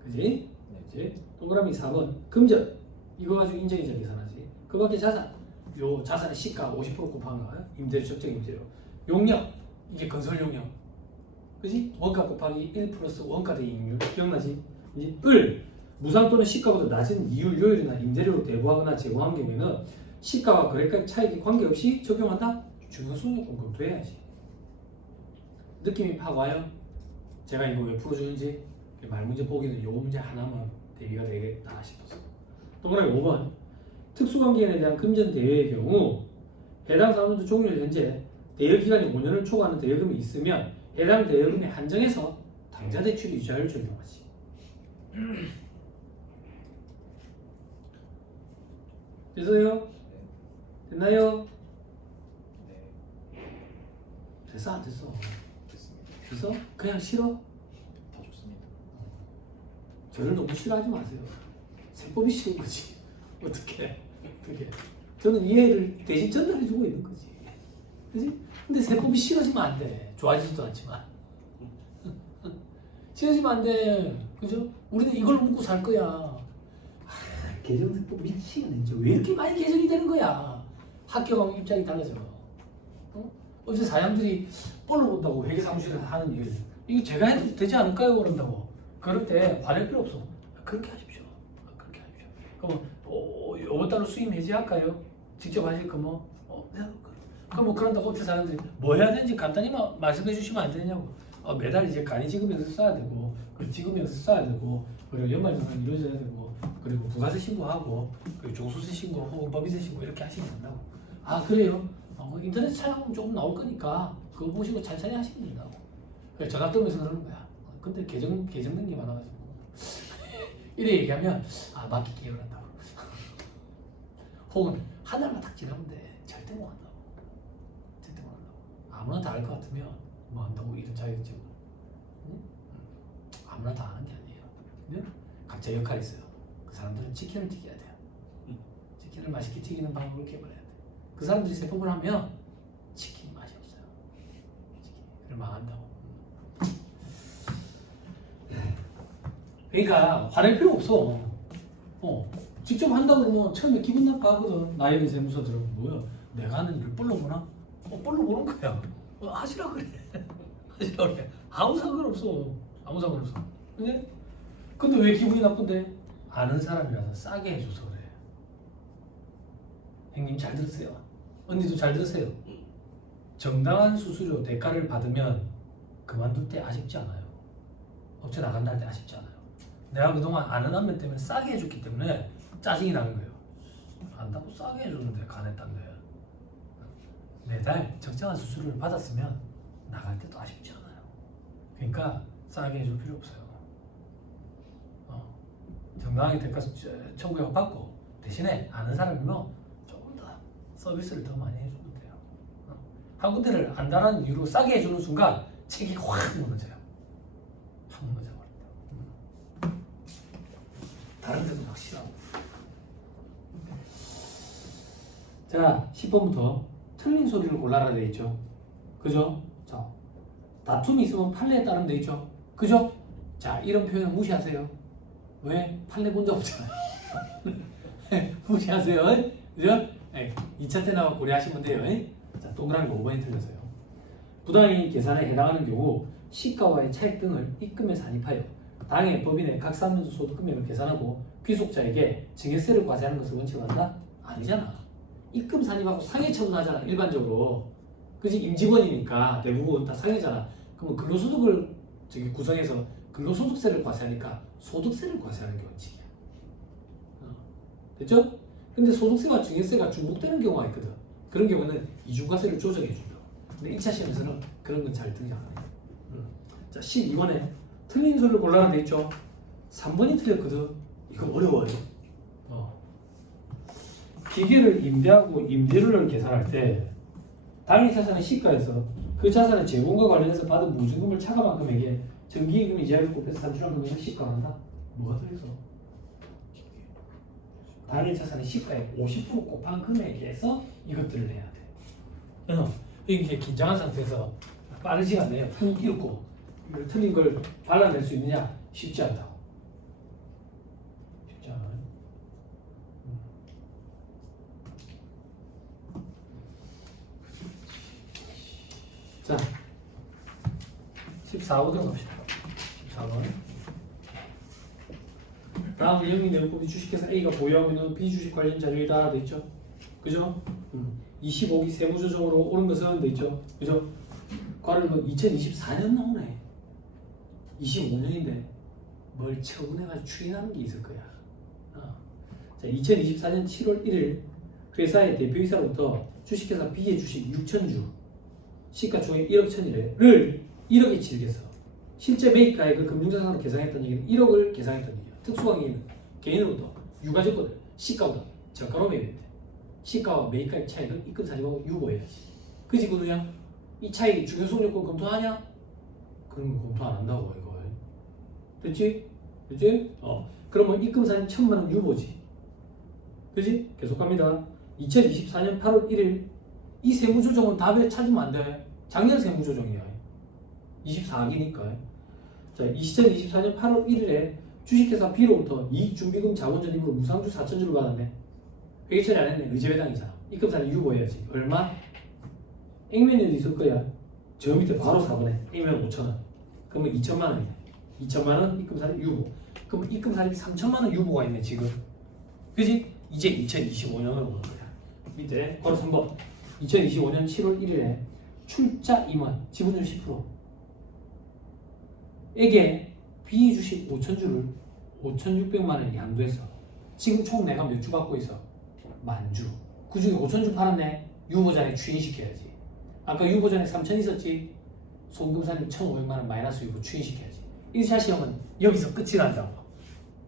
그지? 그지? 동그라미 4번. 금전. 이거 가지고 인정이자 계산하지. 그 밖에 자산. 요 자산의 시가 50% 곱한 거. 임대료, 적정 임대료. 용역. 이게 건설 용역. 그지? 원가 곱하기 1 플러스 원가 대이익률. 기억나지? 이제 을. 무상 또는 시가보다 낮은 이율, 요율이나 임대료로 대부하거나 제공한 경우에는 시가와 거래가 차익이 관계없이 적용한다? 중요성이 공급돼야지. 느낌이 팍 와요? 제가 이거 왜 풀어주는지 말문제 보기는 요 문제 하나만 대비가 되겠다 싶어서. 동그라미 5번. 특수관계인에 대한 금전 대여의 경우 해당 사업자 종료일 현재 대여기간이 5년을 초과하는 대여금이 있으면 해당 대여금에 한정해서 당좌 대출 이자를 적용하지. 됐어요? 됐나요? 됐어 안 됐어? 됐어? 그냥 싫어? 더 좋습니다. 저를 너무 싫어하지 마세요. 세법이 싫은 거지. 어떻게? 저는 이해를 대신 전달해주고 있는 거지. 그지? 근데 세법이 싫어지면 안 돼. 좋아지지도 않지만. 찢어지면 안 돼. 그죠? 우리는 이걸 묻고 살 거야. 개정세법 미치겠네. 진짜 왜 이렇게 많이 개정이 되는 거야? 학교 가면 입장이 달라져. 어제 사장들이 볼로 본다고 회계사무실에서 하는 일 이게 제가 해도 되지 않을까요? 그런다고. 그럴 때 화낼 필요 없어. 그렇게 하십시오. 그렇게 하십시오. 그럼 이번 달로 수임 해지할까요? 직접 하실 거 뭐? 네. 그럼 뭐 그런다고 어째 사람들이 뭐 해야 되는지 간단히 말씀해 주시면 안 되냐고. 매달 이제 간이지급에서 써야 되고 그리고 지급에서 써야 되고 그리고 연말정산 이루어져야 되고 그리고 부가세 신고하고 그리고 종소세 신고 혹은 법인세 신고 이렇게 하시면 된다고. 아 그래요? 인터넷 찾아보면 조금 나올 거니까 그거 보시고 천천히 하시면 된다고. 전화 떨면서 그러는 거야. 근데 개정된 게 많아가지고 이래 얘기하면 맡길게요 그런다고. 혹은 한 달만 딱 지나면 돼. 절대 못 한다고. 절대 못 한다고. 아무나 다 알 것 같으면 뭐 한다고 이런 자격증. 응? 아무나 다 아는 게 아니에요. 근데 각자 역할이 있어요. 그 사람들은 치킨을 튀겨야 돼요. 치킨을 맛있게 튀기는 방법을 개발해야 돼. 그 사람들이 세법을 하면 치킨이 맛이 없어요. 치킨을 망한다고. 그러니까 화낼 필요 없어. 직접 한다 그러면 처음에 기분 나빠하거든. 나에게 세무서들은 뭐야? 내가 하는 일을 뻘로 보나? 뻘로 보는 거야. 하시라 그래. 하시라 그래. 아무 상관없어. 아무 상관없어. 근데 왜 기분이 나쁜데? 아는 사람이라서 싸게 해줘서 그래. 형님 잘 들으세요. 언니도 잘 들으세요. 정당한 수수료 대가를 받으면 그만둘 때 아쉽지 않아요. 업체 나간다 할 때 아쉽지 않아요. 내가 그동안 아는 안면 때문에 싸게 해줬기 때문에 짜증이 나는 거예요. 안다고 싸게 해줬는데 가냈단데. 매달 적정한 수수료를 받았으면 나갈 때도 아쉽지 않아요. 그러니까 싸게 해줄 필요 없어요. 정당하게 대가 청구액 받고 대신에 아는 사람이면 조금 더 서비스를 더 많이 해주면 돼요. 한 군데를 안다라는 이유로 싸게 해주는 순간 책이 확 무너져요. 확 무너져버립니다. 다른 데도 확실하고. 자, 10번부터 틀린 소리를 골라라 되어 있죠. 그죠? 자, 다툼이 있으면 판례에 따르면 되어 있죠. 그죠? 자, 이런 표현을 무시하세요. 왜? 판례 본 적 없잖아요. 무시하세요. 그죠? 2차 때 나와 고려하시면 돼요. 자, 동그라미 5번이 틀렸어요. 부당이익 계산에 해당하는 경우 시가와의 차익 등을 입금에 산입하여 당해 법인의 각 사면서 소득 금액을 계산하고 귀속자에게 증여세를 과세하는 것을 원칙으로 한다? 아니잖아. 입금 산입하고 상해 처분하잖아. 일반적으로. 그지? 임직원이니까 대부분 다 상해잖아. 그러면 근로소득을 구성해서 근로소득세를 과세하니까 소득세를 과세하는 게 원칙이야. 됐죠? 근데 소득세와 증여세가 중복되는 경우가 있거든. 그런 경우는 이중과세를 조정해 준다. 근데 1차 시험에서는 그런 건 잘 등장 안 해요. 자, 12번에 틀린 소리를 골라라 돼 있죠. 3번이 틀렸거든. 이거 어려워요. 기계를 임대하고 임대료를 계산할 때 당일 자산의 시가에서 그 자산의 제공과 관련해서 받은 무증금을 차감한 금액에 정기예금 이자를 곱해서 산출한 금액을 시가한다. 뭐가 들어있어? 당일 자산의 시가의 50% 곱한 금액에서 이것들을 해야 돼. 이게 긴장한 상태에서 빠른 시간 내에 푹 읽고 틀린 걸 발라낼 수 있느냐? 쉽지 않다고. 쉽지 않아요. 자, 14번 들어갑시다. 14번. 다음 영리 내용법이 주식회사 A가 보유하고 있는 비주식 관련 자료이다 돼 있죠. 그죠? 25기 세무조정으로 오른 것은 돼 있죠. 그죠? 과를 2024년 나오네. 25년인데 뭘 처분해가지고 추인하는 게 있을 거야. 자, 2024년 7월 1일 회사의 대표이사로부터 주식회사 B의 주식 6천주 시가총액 1억 1,000을 1억에 치르겠어. 실제 매입가액을 금융자산으로 계산했던 얘기는 1억을 계산했던 얘기야. 특수관계는 개인으로부터 유가증권을 시가보다 저가로 매입했대. 시가와 매입가액 차익을 입금 사실하고 유보해야지. 그지 그누야? 이 차익 중요성 요건 검토하냐? 그런 거 검토 안 한다고 이거. 됐지? 그치? 그러면 입금 사실 1,000만 원 유보지. 그지? 계속 갑니다. 2024년 8월 1일 이 세무조정은 답에 찾으면 안 돼. 작년 세무조정이야. 24기니까. 자, 2024년 8월 1일에 주식회사 B로부터 이익준비금 자본전입으로 무상주 4,000주를 받았네. 회계 처리 안 했네. 의제배당이잖아. 입금사는 유보해야지. 얼마? 액면에도 있을 거야. 저 밑에 바로 4번에 액면 5,000원. 그러면 2천만 원이네. 2천만 원 입금사는 유보. 그럼 입금사립이 3천만 원 유보가 있네 지금. 그지? 이제 2025년으로 오는 거야. 밑에 바로 3번. 2025년 7월 1일에 출자 임원 지분율 10% 에게 B주식 5,000주를 5,600만 원에 양도했어. 지금 총 내가 몇 주 받고 있어? 만주. 그 중에 5,000주 팔았네. 유보잔에 추인시켜야지. 아까 유보잔에 3,000 있었지? 송금사님 1,500만 원 마이너스 유보 추인시켜야지. 1차 시험은 여기서 끝이 난다고.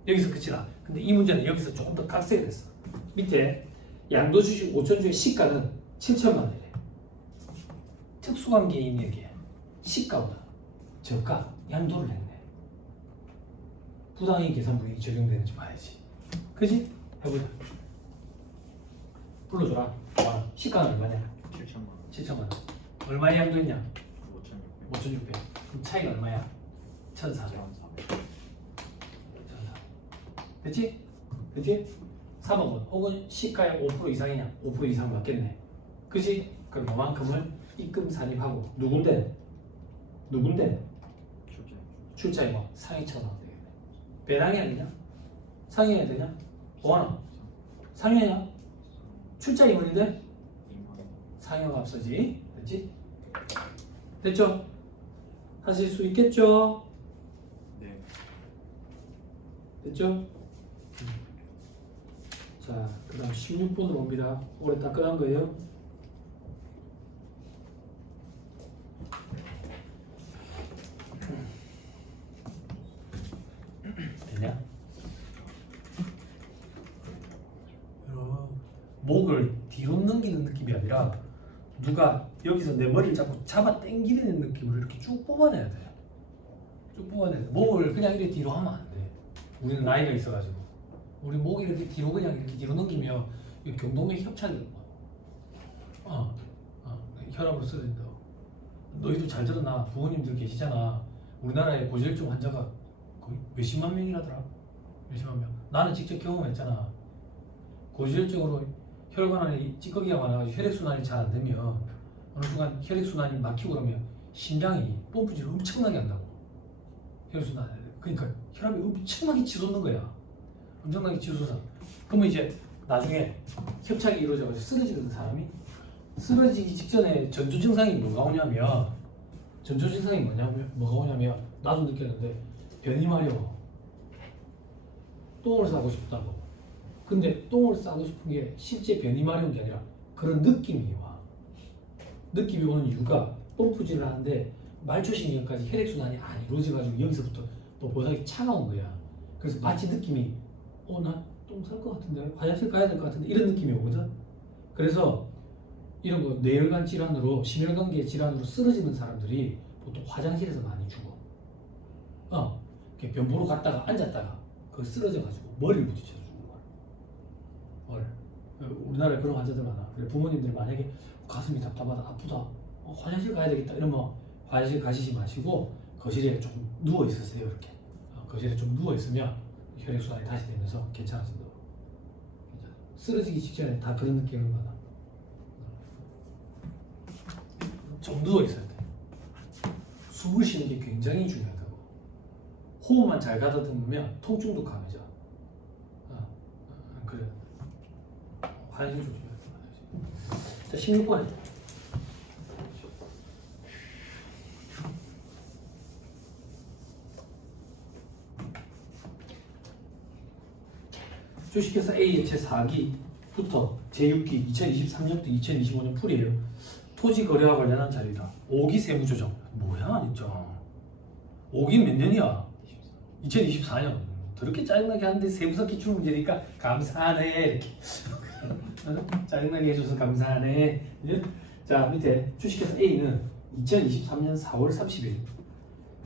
여기서 끝이 나. 근데 이 문제는 여기서 조금 더 각색이 됐어. 밑에 양도주식 5,000주의 시가는 7천만 원이래. 특수관계인에게 시가보다 저가 양도를 했네. 부당이익 계산분이 적용되는지 봐야지. 그지? 해보자. 불러줘라. 시가는 얼마냐? 7천만 원. 7천만 원. 얼마에 양도했냐? 5,600. 5,600. 그럼 차이가 얼마야? 1,400. 1,400. 됐지? 됐지? 3억원 혹은 시가의 5% 이상이냐? 5% 이상 맞겠네. 그지? 그럼 요만큼을 입금 산입하고 누군데? 출자이고 상위처럼 되겠네. 배당이 아니냐? 상위해야 되냐? 뭐하나? 상위해야? 출자 임원인데? 2만 원. 상위가 앞서지? 됐지? 됐죠? 하실 수 있겠죠? 네. 됐죠? 자, 그 다음 16번으로 옵니다. 올해 딱 끝난 거예요. 되냐? 목을 뒤로 넘기는 느낌이 아니라 누가 여기서 내 머리를 자꾸 잡아 당기는 느낌으로 이렇게 쭉 뽑아내야 돼. 쭉 뽑아내야 돼. 목을 그냥 이렇게 뒤로 하면 안 돼. 우리는 나이가 있어가지고 우리 목이 이렇게 뒤로 그냥 이렇게 뒤로 넘기면 이 경동맥 협착이 혈압으로 쓰러진다고. 너희도 잘 들었나? 부모님들 계시잖아. 우리나라에 고지혈증 환자가 거의 몇십만 명이라더라. 몇십만 명. 나는 직접 경험했잖아. 고지혈증으로 혈관 안에 찌꺼기가 많아가지고 혈액순환이 잘 안 되면 어느 순간 혈액순환이 막히고 그러면 심장이 펌프질을 엄청나게 한다고. 혈액순환. 그러니까 혈압이 엄청나게 치솟는 거야. 엄청나게 치솟아. 그러면 이제 나중에 협착이 이루어져가지고 쓰러지는 사람이 쓰러지기 직전에 전조 증상이 뭐가 오냐면 뭐가 오냐면 나도 느꼈는데 변이 마려워. 똥을 싸고 싶다고. 근데 똥을 싸고 싶은 게 실제 변이 마려운 게 아니라 그런 느낌이 와. 느낌이 오는 이유가 펌프질을 하는데 말초신경까지 혈액순환이 안 이루어져가지고 여기서부터 또 보석이 차가운 거야. 그래서 마치 느낌이 나 똥 쌀 것 같은데 화장실 가야 될 것 같은데 이런 느낌이 오거든. 그래서 이런 거 뇌혈관 질환으로 심혈관계 질환으로 쓰러지는 사람들이 보통 화장실에서 많이 죽어. 이렇게 변보로 갔다가 앉았다가 그 쓰러져가지고 머리를 부딪혀 죽는 거야. 우리나라에 그런 환자들 많아. 그래 부모님들 만약에 가슴이 답답하다 아프다 화장실 가야 되겠다 이러면 화장실 가시지 마시고 거실에 조금 누워 있으세요. 이렇게 거실에 좀 누워 있으면 혈액순환이 다시 되면서 괜찮아진다고. 쓰러지기 직전에 다 그런 느낌을 받아. 좀 누워 있어야 돼. 숨을 쉬는 게 굉장히 중요하다고. 호흡만 잘 가다듬으면 통증도 감해져. 그래. 화장실 조심해야 돼. 자, 16번에. 주식회사 A의 제4기부터 제6기 2023년부터 2025년 풀이에요. 토지 거래와 관련한 자료다. 5기 세무조정. 뭐야 진짜. 5기 몇 년이야? 2024년. 더럽게 짜증나게 하는데 세무사 기출 문제니까 감사하네 이렇게. 짜증나게 해줘서 감사하네. 자 밑에 주식회사 A는 2023년 4월 30일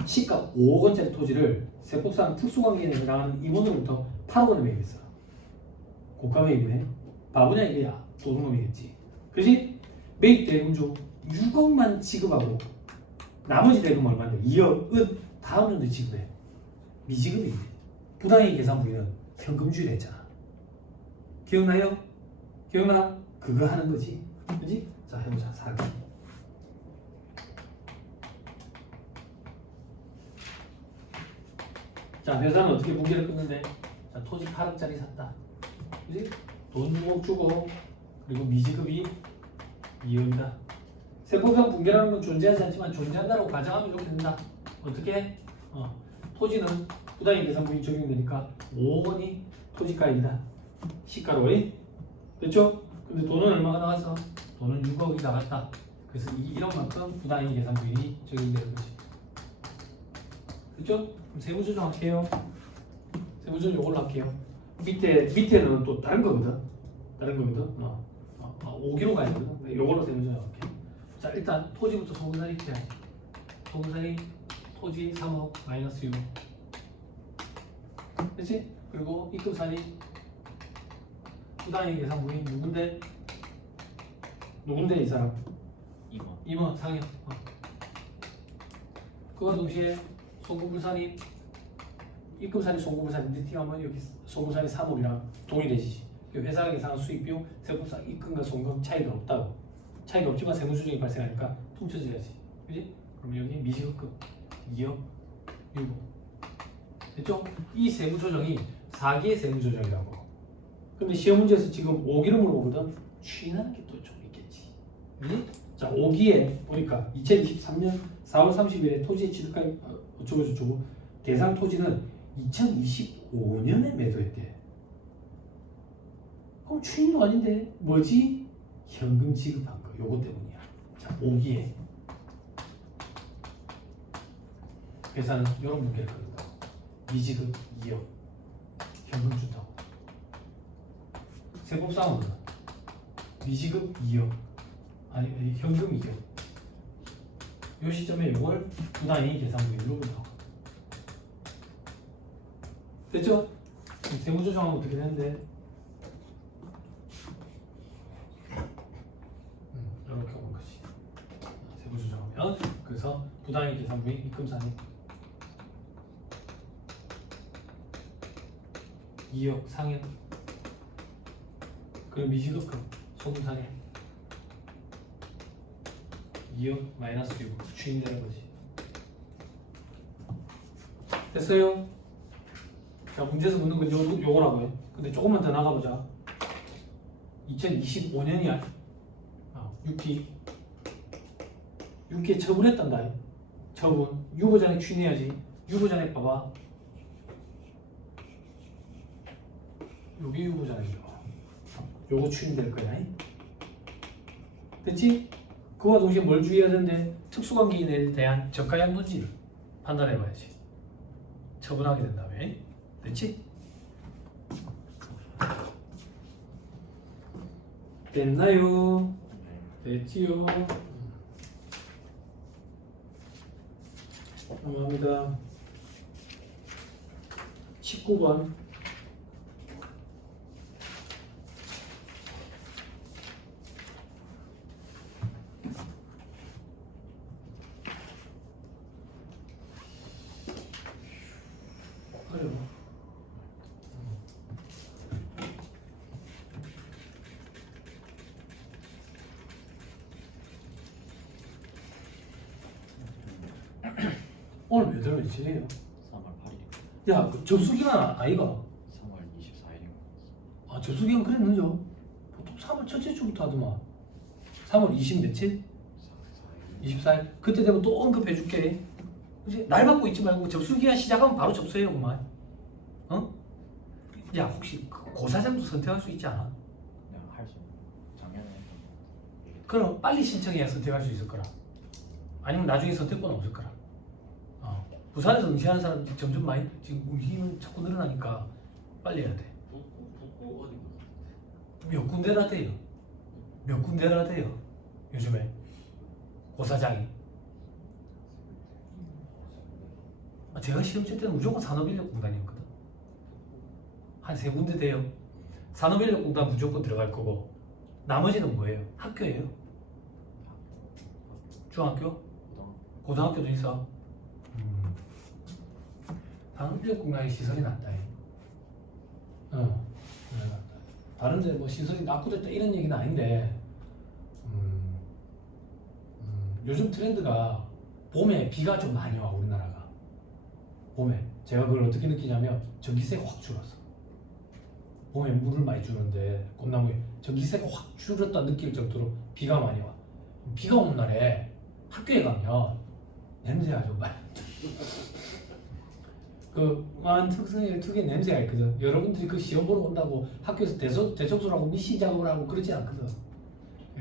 시가 5억 원짜리 토지를 세법상 특수관계인에 해당하는 임원으로부터 8억 원에 매입했어. 고가 매입이네. 바보냐 이거야. 도둑놈이겠지. 그지? 매입 대금조 6억만 지급하고 나머지 대금 얼마인데? 2억은 다음은 내 지급해. 미지급인데 부당이익 계산 부위는 현금주의를 했잖아. 기억나요? 기억나? 그거 하는 거지. 그지? 자 해보자. 4기. 자 회사는 어떻게 분기를 끊는데? 자 토지 8억짜리 샀다. 그지? 돈 6억 주고 그리고 미지급이 2억이다. 세법상 분계라는 건 존재하지 않지만 존재한다고 가정하면 이렇게 된다. 어떻게? 토지는 부당이익 계산 부위 적용되니까 5억 원이 토지가액이다. 시가로에 됐죠? 근데 돈은 얼마가 나갔어? 돈은 6억이 나갔다. 그래서 이 1억만큼 부당이익 계산 부위 적용되는 거지. 그렇죠? 그럼 세부 조정할게요. 세부 조정 이걸로 할게요. 밑에는 또 다른 거거든. 다른 거거든. 5기로 가야 되거든. 네, 이걸로 세부 조정할게. 자 일단 토지부터 소분살이 해야지. 소분살이 토지 3억 마이너스 6억. 그렇지? 그리고 입금살이 부당이익 계산 부위 누군데? 누군데 이 사람? 2번. 임원 상현. 그와 동시에 소구불산이 입금살이 소구불산인데 티하면 여기 소구불산이 3억이랑 동일해지지. 회사가 계산한 수익 비용 세법상 입금과 송금 차이가 없다고. 차이가 없지만 세무조정이 발생하니까 퉁쳐져야지. 그지? 그럼 여기 미지급금 2억 6억. 됐죠? 이 세무조정이 4기의 세무조정이라고. 근데 시험 문제에서 지금 5기를 물어보거든. 추인하는 게 또 좀 있겠지. 그지? 자 5기에 보니까 2023년 4월 30일에 토지의 취득가액 어쩌고저쩌고 대상 토지는 2025년에 매도했대. 그럼 추인도 아닌데 뭐지? 현금 지급한 거 요거 때문이야. 자 5기에 회사는 이런 문제를 걸린다고. 미지급 2억 현금 준다고. 세법상으로는 미지급 2억 아니 현금 2억. 이 시점에 이걸 부당이익 계산 부위로 본다고. 됐죠? 그럼 세무조정하면 어떻게 되는데? 이렇게 오는 거지. 세무조정하면 그래서 부당이익 계산 부위 입금산이 2억 상해. 그리고 미지급금 소분상해 2억 마이너스 6 추인되는 거지. 됐어요? 자 문제에서 묻는 건 요거라고요. 근데 조금만 더 나가보자. 2025년이야. 6기 처분했단다. 처분 유보잔액 추인해야지. 유보잔액 봐봐. 여기 유보잔액이야. 요거 추인될 거야. 됐지? 그와 동시에 뭘 주의해야 되는데 특수관계인에 대한 적가양도지 판단해봐야지. 처분하게 된 다음에. 됐지? 됐나요? 됐지요? 넘어갑니다. 19번 어려워. 오늘 몇 월 며칠이에요? 3월 8일. 야, 그 접수기간 아이가? 3월 24일인 것 아, 접수기간 그래 늦어? 보통 3월 첫째 주부터 하더만. 3월 20 며칠? 24일. 그때 되면 또 언급해줄게. 그치? 날 받고 있지 말고 접수기간 시작하면 바로 접수해요, 그만. 어? 야, 혹시 고사장도 선택할 수 있지 않아? 그냥 할수 작년에 했던 그럼 빨리 신청해야 선택할 수 있을 거라. 아니면 나중에 선택권 없을 거라. 부산에서 응시하는 사람 점점 많이 지금 응시는 자꾸 늘어나니까 빨리 해야 돼. 북구 어디 몇 군데나 돼요. 몇 군데나 돼요. 요즘에 고사장이. 제가 시험 칠 때는 무조건 산업인력공단이었거든. 한 3군데 돼요. 산업인력공단 무조건 들어갈 거고 나머지는 뭐예요? 학교예요. 중학교? 고등학교도 있어. 방역 공간에 시설이 낮다. 다른데 뭐 시설이 낙후됐다 이런 얘기는 아닌데 요즘 트렌드가 봄에 비가 좀 많이 와 우리나라가. 봄에 제가 그걸 어떻게 느끼냐면 전기세가 확 줄었어. 봄에 물을 많이 주는데 꽃나무에 전기세가 확 줄었다 느낄 정도로 비가 많이 와. 비가 오는 날에 학교에 가면 냄새가 좀 많이 특유의 냄새가 있거든. 여러분들이 그 시험 보러 온다고 학교에서 대청소를 하고 미시 작업을 하고 그러지 않거든.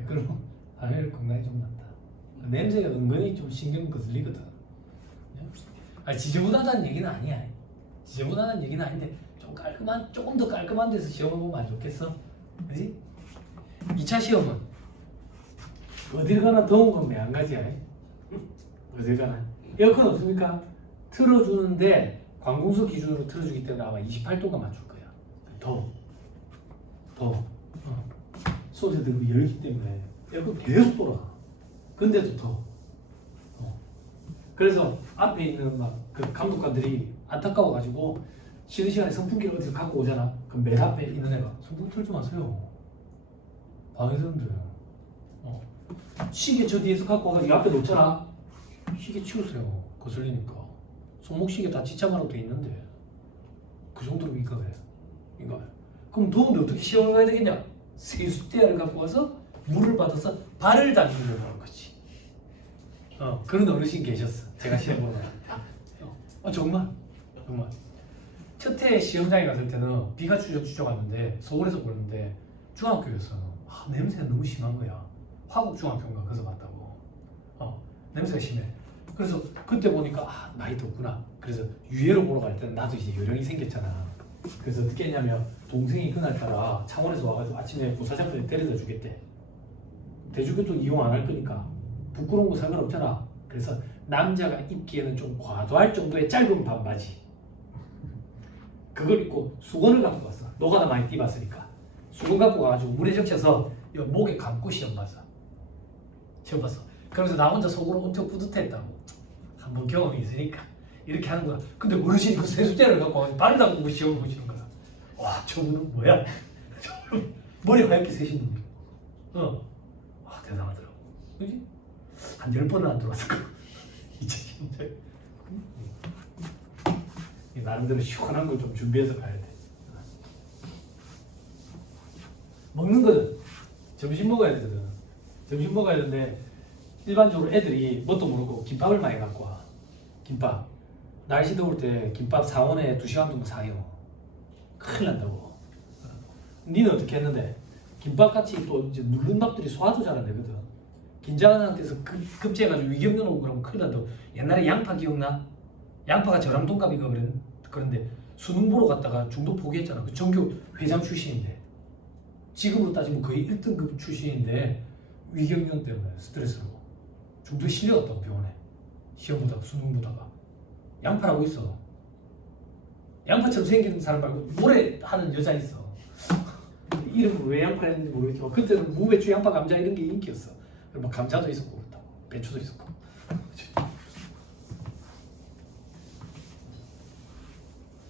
그럼 방역 건강이 좀 낫다. 냄새가 은근히 좀 신경 거슬리거든. 지저분하다는 얘기는 아니야. 지저분하다는 얘기는 아닌데 조금 더 깔끔한 데서 시험을 보면 안 좋겠어? 그지? 2차 시험은 어딜 가나 더운 건 매한가지야. 어딜 가나. 에어컨 없습니까? 틀어주는데 관공서 기준으로 틀어주기 때문에 아마 28도가 맞출 거야. 더워. 소재 들고 열기 때문에 에어컨 계속 돌아. 근데도 더워. 그래서 앞에 있는 막 그 감독관들이 안타까워가지고 쉬는 시간에 선풍기를 어디서 갖고 오잖아. 그럼 맨 앞에 있는 애가 선풍기 틀지 마세요. 방해되는데. 시계 저 뒤에서 갖고 와가지고 앞에 놓잖아. 시계 치우세요. 거슬리니까. 손목시계 다 지참하라고 돼 있는데 그 정도로 민감해. 그럼 더운데 어떻게 시험을 가야 되겠냐? 세숫대야를 갖고 와서 물을 받아서 발을 담그려고 하는 거지. 그런 어르신 계셨어. 제가 시험 보러 갔을 때. 정말. 첫 해 시험장에 갔을 때는 비가 추적추적 왔는데 서울에서 보는데 중학교였어. 냄새가 너무 심한 거야. 화곡 중학교인가 거기서 봤다고. 냄새가 심해. 그래서 그때 보니까 많이 덥구나. 그래서 유예로 보러 갈 때는 나도 이제 요령이 생겼잖아. 그래서 어떻게 했냐면 동생이 그날따라 창원에서 와가지고 아침에 부사장까지 데려다 주겠대. 대중교통 이용 안 할 거니까 부끄러운 거 상관없잖아. 그래서 남자가 입기에는 좀 과도할 정도의 짧은 반바지 그걸 입고 수건을 갖고 왔어. 노가다 많이 뛰봤으니까 수건 갖고 가가지고 물에 적셔서 목에 감고 시험 봤어. 그러면서 나 혼자 속으로 엄청 뿌듯했다고. 한번 경험이 있으니까 이렇게 하는 거야. 근데 어르신이 그 세숫대를 갖고 와서 발을 담그고 시험을 보시는 거야. 와, 저분은 뭐야? 머리가 하얗게 세신 분이. 대단하더라고. 그지? 한 10번은 안 들어왔을 거야. 이제 진짜. 나름대로 시원한 걸 좀 준비해서 가야 돼. 먹는 거는 점심 먹어야 되거든. 점심 먹어야 되는데 일반적으로 애들이 뭣도 모르고 김밥을 많이 갖고 와. 김밥. 날씨 더울 때 김밥 상온에 2시간 정도 상해요. 큰일 난다고. 니는 어떻게 했는데? 김밥같이 또 이제 누른 밥들이 소화도 잘 안 되거든. 긴장한 상태에서 급제해가지고 위경련 오고 그러면 큰일 난다고. 옛날에 양파 기억나? 양파가 저랑동갑이가 그런데 수능 보러 갔다가 중도 포기했잖아. 그 전교 회장 출신인데. 지금으로 따지면 거의 1등급 출신인데 위경련 때문에 스트레스로 중도에 실려갔다고 병원에. 시험 보다가 수능 보다가. 양파라고 있어. 양파처럼 생긴 사람 말고 노래하는 여자 있어. 이름을 왜 양파였는지 모르겠지만 그때는 무배추, 양파, 감자 이런 게 인기였어. 그리고 막 감자도 있었고 그렇다고. 배추도 있었고.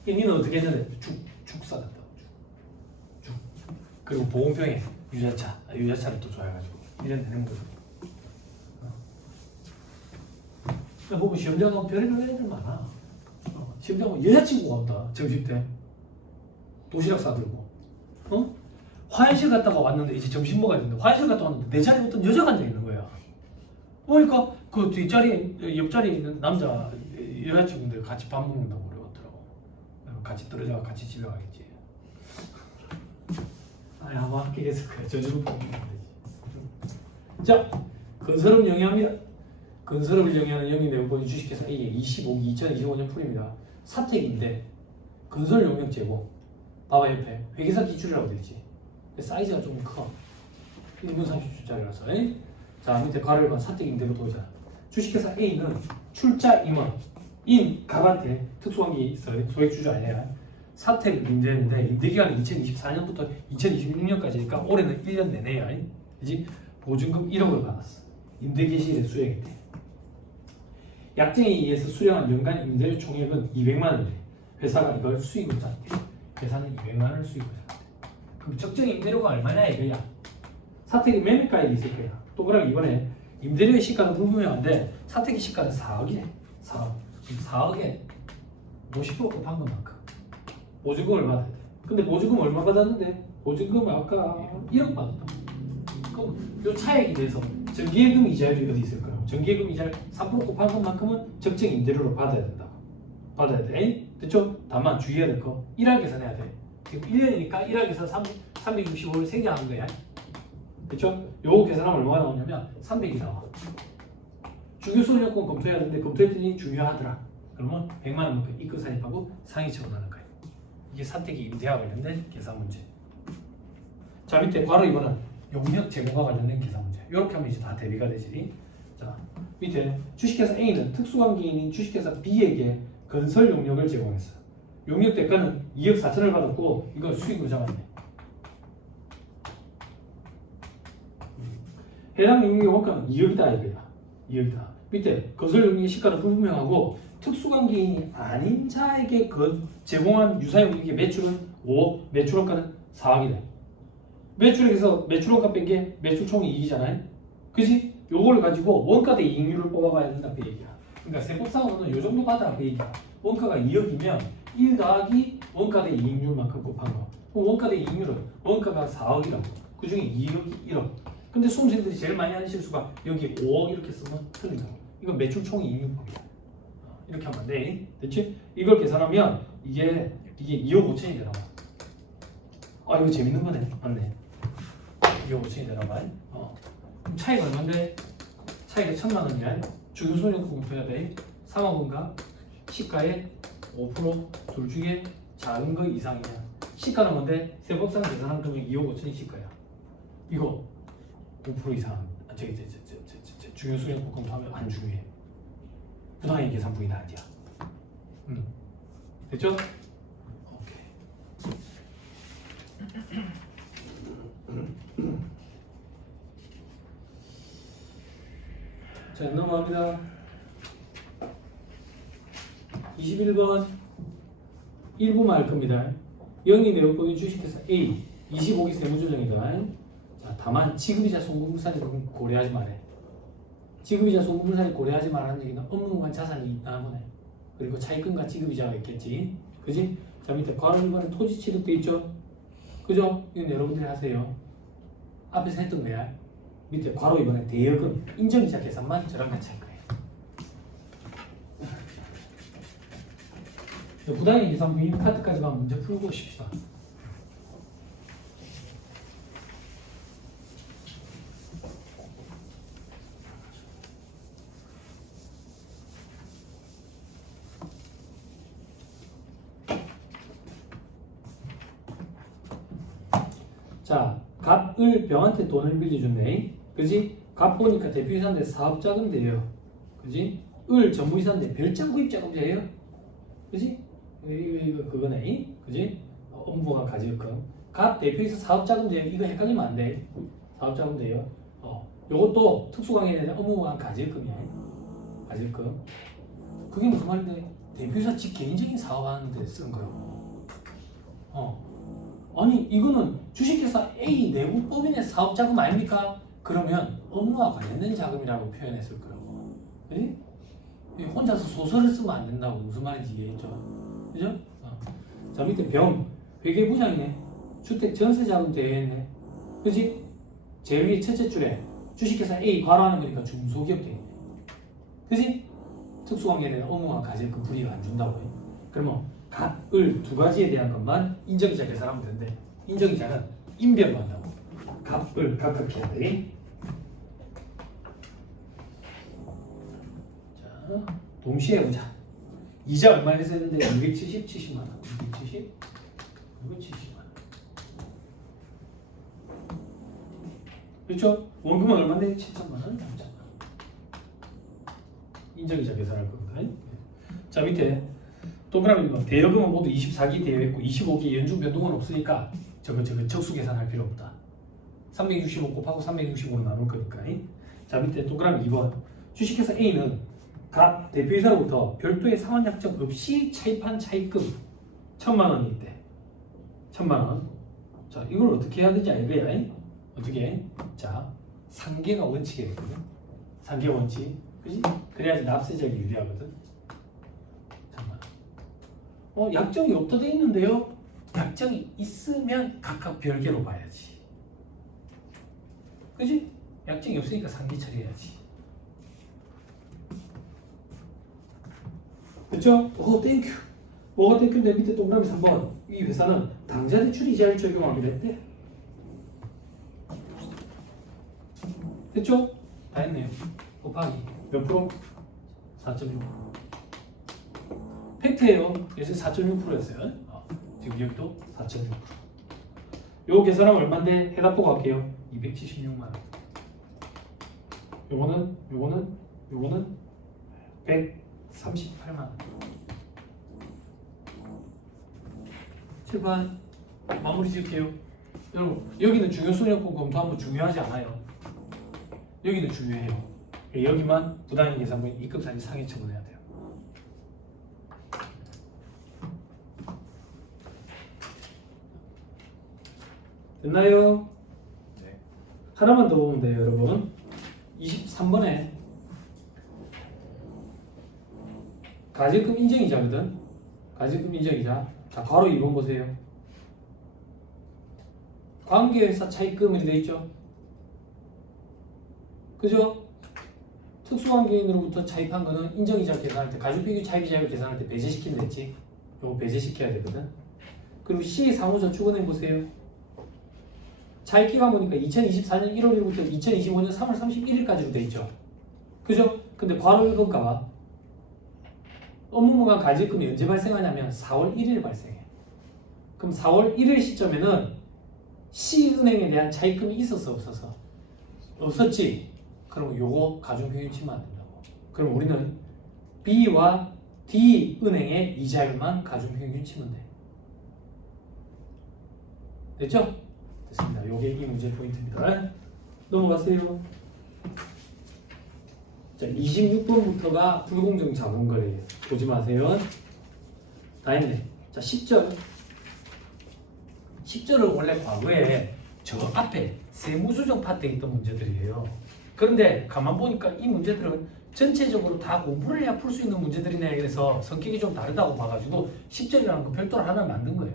니는 어떻게 했는데? 죽 싸갔다고. 죽. 그리고 보온병에 유자차를 또 좋아해가지고 이런 되는 거죠. 보면 시험장 가면 별의별 애들 많아. 시험장 가면 여자친구가 온다. 점심 때 도시락 싸들고. 화장실 갔다가 왔는데 이제 점심 먹어야 되는데 화장실 갔다 왔는데 내 자리에 어떤 여자가 앉아 있는 거야. 그러니까 그 뒷자리 옆자리에 있는 남자 여자친구인데 같이 밥 먹는다고 그러더라고. 같이 떨어져 같이 집에 가겠지. 아마 학교에서 그래. 저주로 보면 되지. 자, 건설업 영위합니다. 건설업을 영위하는 영리 내용본이 주식회사 A의 2025년 풀입니다. 사택인데 건설 용역 제공. 봐봐 옆에 회계사 기출이라고 되어 있지. 사이즈가 좀 커. 1분 30초짜리라서. 자, 밑에 괄호를 봐. 사택 임대부터 오잖아. 주식회사 A는 출자 임원 갑한테 특수관계 있어요. 소액주주 아니야. 사택을 임대했는데 임대기간은 2024년부터 2026년까지니까 올해는 1년 내내야. 그지? 보증금 1억을 받았어. 임대기실의 수령일 때. 약정에 의해서 수령한 연간 임대료 총액은 200만 원이래. 회사가 이걸 수익으로 짰대. 회사는 200만 원을 수익으로 짰대. 그럼 적정 임대료가 얼마냐 이거야. 사택이 매매가액이 있을 거야. 또 그럼 이번에 임대료의 시가는 불분명한데 사택의 시가는 4억이래. 4억. 4억에 50% 곱한 것만큼. 보증금을 받아야 돼. 근데 보증금 얼마 받았는데? 보증금 아까 1억 받았다. 그럼 요 차액에 대해서 전기예금 이자율이 어디 있을 거예요? 전기예금 이자를 3% 곱한 것만큼은 적정 임대료로 받아야 된다. 받아야 돼. 됐죠? 다만 주의해야 될 거. 1월 계산해야 돼. 지금 1년이니까 1월에서 365를 생략한 거야. 그렇죠? 요거 계산하면 얼마가 나오냐면 300이 나와. 주교수요건 검토해야 되는데 검토했더니 중요하더라. 그러면 100만 원만큼 입금 산입하고 상위 처분하는 거예요. 이게 사택이 임대와 관련된 계산 문제. 자 밑에 바로 이거는 용역 제공과 관련된 계산 문제. 이렇게 하면 이제 다 대비가 되지. 자 밑에 주식회사 A는 특수관계인인 주식회사 B에게 건설 용역을 제공했어. 용역 대가는 2억 4천을 받았고 이걸 수익으로 잡았네. 해당 용역의 원가는 2억이다 이거야. 2억이다. 밑에 건설 용역의 시가는 불분명하고 특수관계인이 아닌 자에게 제공한 유사용역의 매출은 5억, 매출원가는 4억이네. 매출액에서 매출원가 뺀 게 매출 총 이익이잖아요. 그지? 요걸 가지고 원가 대 이익률을 뽑아가야 된다 그 얘기야. 그러니까 세법상으로는 요 정도 받아 그 얘기야. 원가가 2억이면 1 더하기 원가 대 이익률만큼 곱한 거. 그럼 원가 대 이익률은 원가가 4억이라고. 그 중에 2억이 1억. 근데 수험생들이 제일 많이 하는 실수가 여기 5억 이렇게 쓰면 틀린다. 이건 매출 총 이익률법이야. 이렇게 하면 돼. 됐지? 이걸 계산하면 이게 2억 5천이 되나 봐. 아 이거 재밌는 거네. 맞네. 2억 5천이 되나 봐. 그럼 차이가 얼마인데? 차이가 1,000만 원이야. 주유소용 공표해야 돼. 3억 원가 시가의 5%둘 중에 작은 거 이상이냐. 시가는 뭔데? 세법상 계산한 금액 2억 5천이 시가야. 이거 5% 이상. 주유소용 공표하면 안 중요해. 부당의 계산부위는 아니야. 됐죠? 오케이. 자 넘어갑니다. 21번 1부만 할 겁니다. 영리 내역법인 주식회사 A 25기 세무조정이다. 자 다만 지급이자 송금물산이 고려하지 말해. 지급이자 송금물산이 고려하지 말라는 얘기는 업무관 자산이 있다는 거네. 그리고 차입금과 지급이자가 있겠지. 그지? 자 밑에 괄호 1번에 토지 취득돼 있죠? 그죠? 이건 여러분들이 하세요. 앞에서 했던 거야. 밑에 괄호 2번에 대여금, 인정이자 계산만 저랑 같이 할 거예요. 부당의 계산 부인 파트까지만 문제 풀고 싶시다. 자, 갑을 병한테 돈을 빌려줬네. 그지? 갑 보니까 대표이사인데 사업자금 돼요. 그지? 을 전무이사인데 별장 구입자금제예요. 그지? 이거 그거네. 그지? 업무보관 가지금. 갑 대표이사 사업자금 돼요. 이거 헷갈리면 안 돼. 사업자금 돼요. 요것도 특수강의에 대한 업무보관 가지금이에요. 가지금. 그게 무슨 말인데? 대표이사 지 개인적인 사업하는데 쓰는 거예요. 아니 이거는 주식회사 A 내부 법인의 사업자금 아닙니까? 그러면 업무와 관련된 자금이라고 표현했을 거라고. 그지? 혼자서 소설을 쓰면 안 된다고. 무슨 말인지 이해했죠? 그죠? 자 밑에 병 회계부장이네. 주택 전세자금 대여했네. 그지? 제일 위에 첫째 줄에 주식회사 A 괄호하는 거니까 중소기업 대여했네. 그지? 특수관계에 대한 업무와 가질금 불이익 안 준다고 해. 그러면 갑, 을 두 가지에 대한 것만 인정이자 계산하면 되는데 인정이자는 인별로 한다고. 갑, 을 각각 해야 돼. 자, 동시에 해보자. 이자 얼마 해서 했는데 270, 70만 원. 270, 270만 원. 그렇죠? 원금은 얼마인데? 7천만 원, 3천만 원. 인정이자 계산할 겁니다. 자, 밑에 동그라미 대여금은 모두 24기 대여했고 25기 연중 변동은 없으니까 저거 적수 계산할 필요 없다. 365 곱하고 365로 나눌 거니까. 자 밑에 동그라미 2번 주식회사 A는 갑 대표이사로부터 별도의 상환약정 없이 차입한 차입금 1,000만 원이 있대. 1,000만 원. 자, 이걸 어떻게 해야 되지 알거야? 어떻게? 자, 상계가 원칙이 되거든. 상계 원칙. 그지? 그래야지 납세자에게 유리하거든. 잠깐만. 약정이 없다 돼 있는데요? 약정이 있으면 각각 별개로 봐야지. 그지? 약정이 없으니까 상계 처리해야지. 그쵸? 땡큐. 뭐가 땡큐인데 밑에 동그라미 3번. 이 회사는 당좌대출 이자를 적용하기로 했대. 됐죠? 다 했네요. 곱하기 몇 프로? 4.6%. 팩트예요. 예서 4.6%였어요. 지금 여기도 4.6%. 요 계산하면 얼마인데 해답 보고 갈게요. 276만 원. 요거는 138만 원. 7번 마무리 지을게요. 여러분 여기는 중요성역분 검토하면 중요하지 않아요. 여기는 중요해요. 여기만 부당행 계산분 입금사지 상해 처분해야 돼요. 됐나요? 네. 하나만 더 보면 돼요, 여러분. 23번에 가제금 인정이자거든. 가제금 인정이자. 자, 바로 2번 보세요. 관계회사 차입금이 돼 있죠. 그죠? 특수관계인으로부터 차입한 거는 인정이자 계산할 때 가중비교 차입이자를 계산할 때 배제시킨다 했지. 요거 배제시켜야 되거든. 그리고 C 사무저축은행 보세요. 차입기간 보니까 2024년 1월 1일부터 2025년 3월 31일까지로 돼 있죠. 그죠? 근데 바로 1번 가봐. 업무무관 가지금이 언제 발생하냐면 4월 1일 발생해. 그럼 4월 1일 시점에는 C은행에 대한 차입금이 있었어 없었어? 없었지? 그럼 요거 가중평균 치면 안 된다고. 그럼 우리는 B와 D은행의 이자율만 가중평균 치면 돼. 됐죠? 됐습니다. 요게 이 문제 포인트입니다. 넘어가세요. 자, 26번부터가 불공정 자본거래예요. 보지 마세요. 다 했네. 자, 10절. 10절은 원래 과거에 저 앞에 세무조정 파트에 있던 문제들이에요. 그런데 가만 보니까 이 문제들은 전체적으로 다 공부를 해야 풀 수 있는 문제들이네. 그래서 성격이 좀 다르다고 봐가지고 10절이라는 거 별도로 하나 만든 거예요.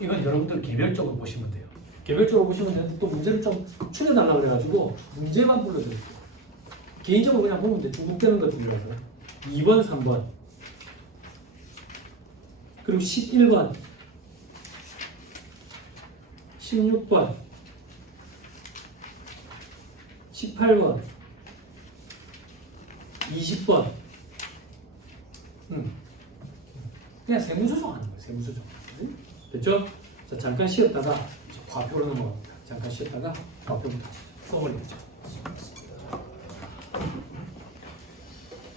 이건 여러분들 개별적으로 보시면 돼요. 개별적으로 보시면 되는데 또 문제를 좀 추려달라고 그래가지고 문제만 불러드릴게요. 개인적으로 그냥 보면 돼. 중복되는 것들이라서. 2번, 3번. 그리고 11번. 16번. 18번. 20번. 그냥 세무조정하는 거예요. 세무조정. 됐죠? 자, 잠깐 쉬었다가 과표로 넘어갑니다. 잠깐 쉬었다가 과표로 다시 써버리겠죠.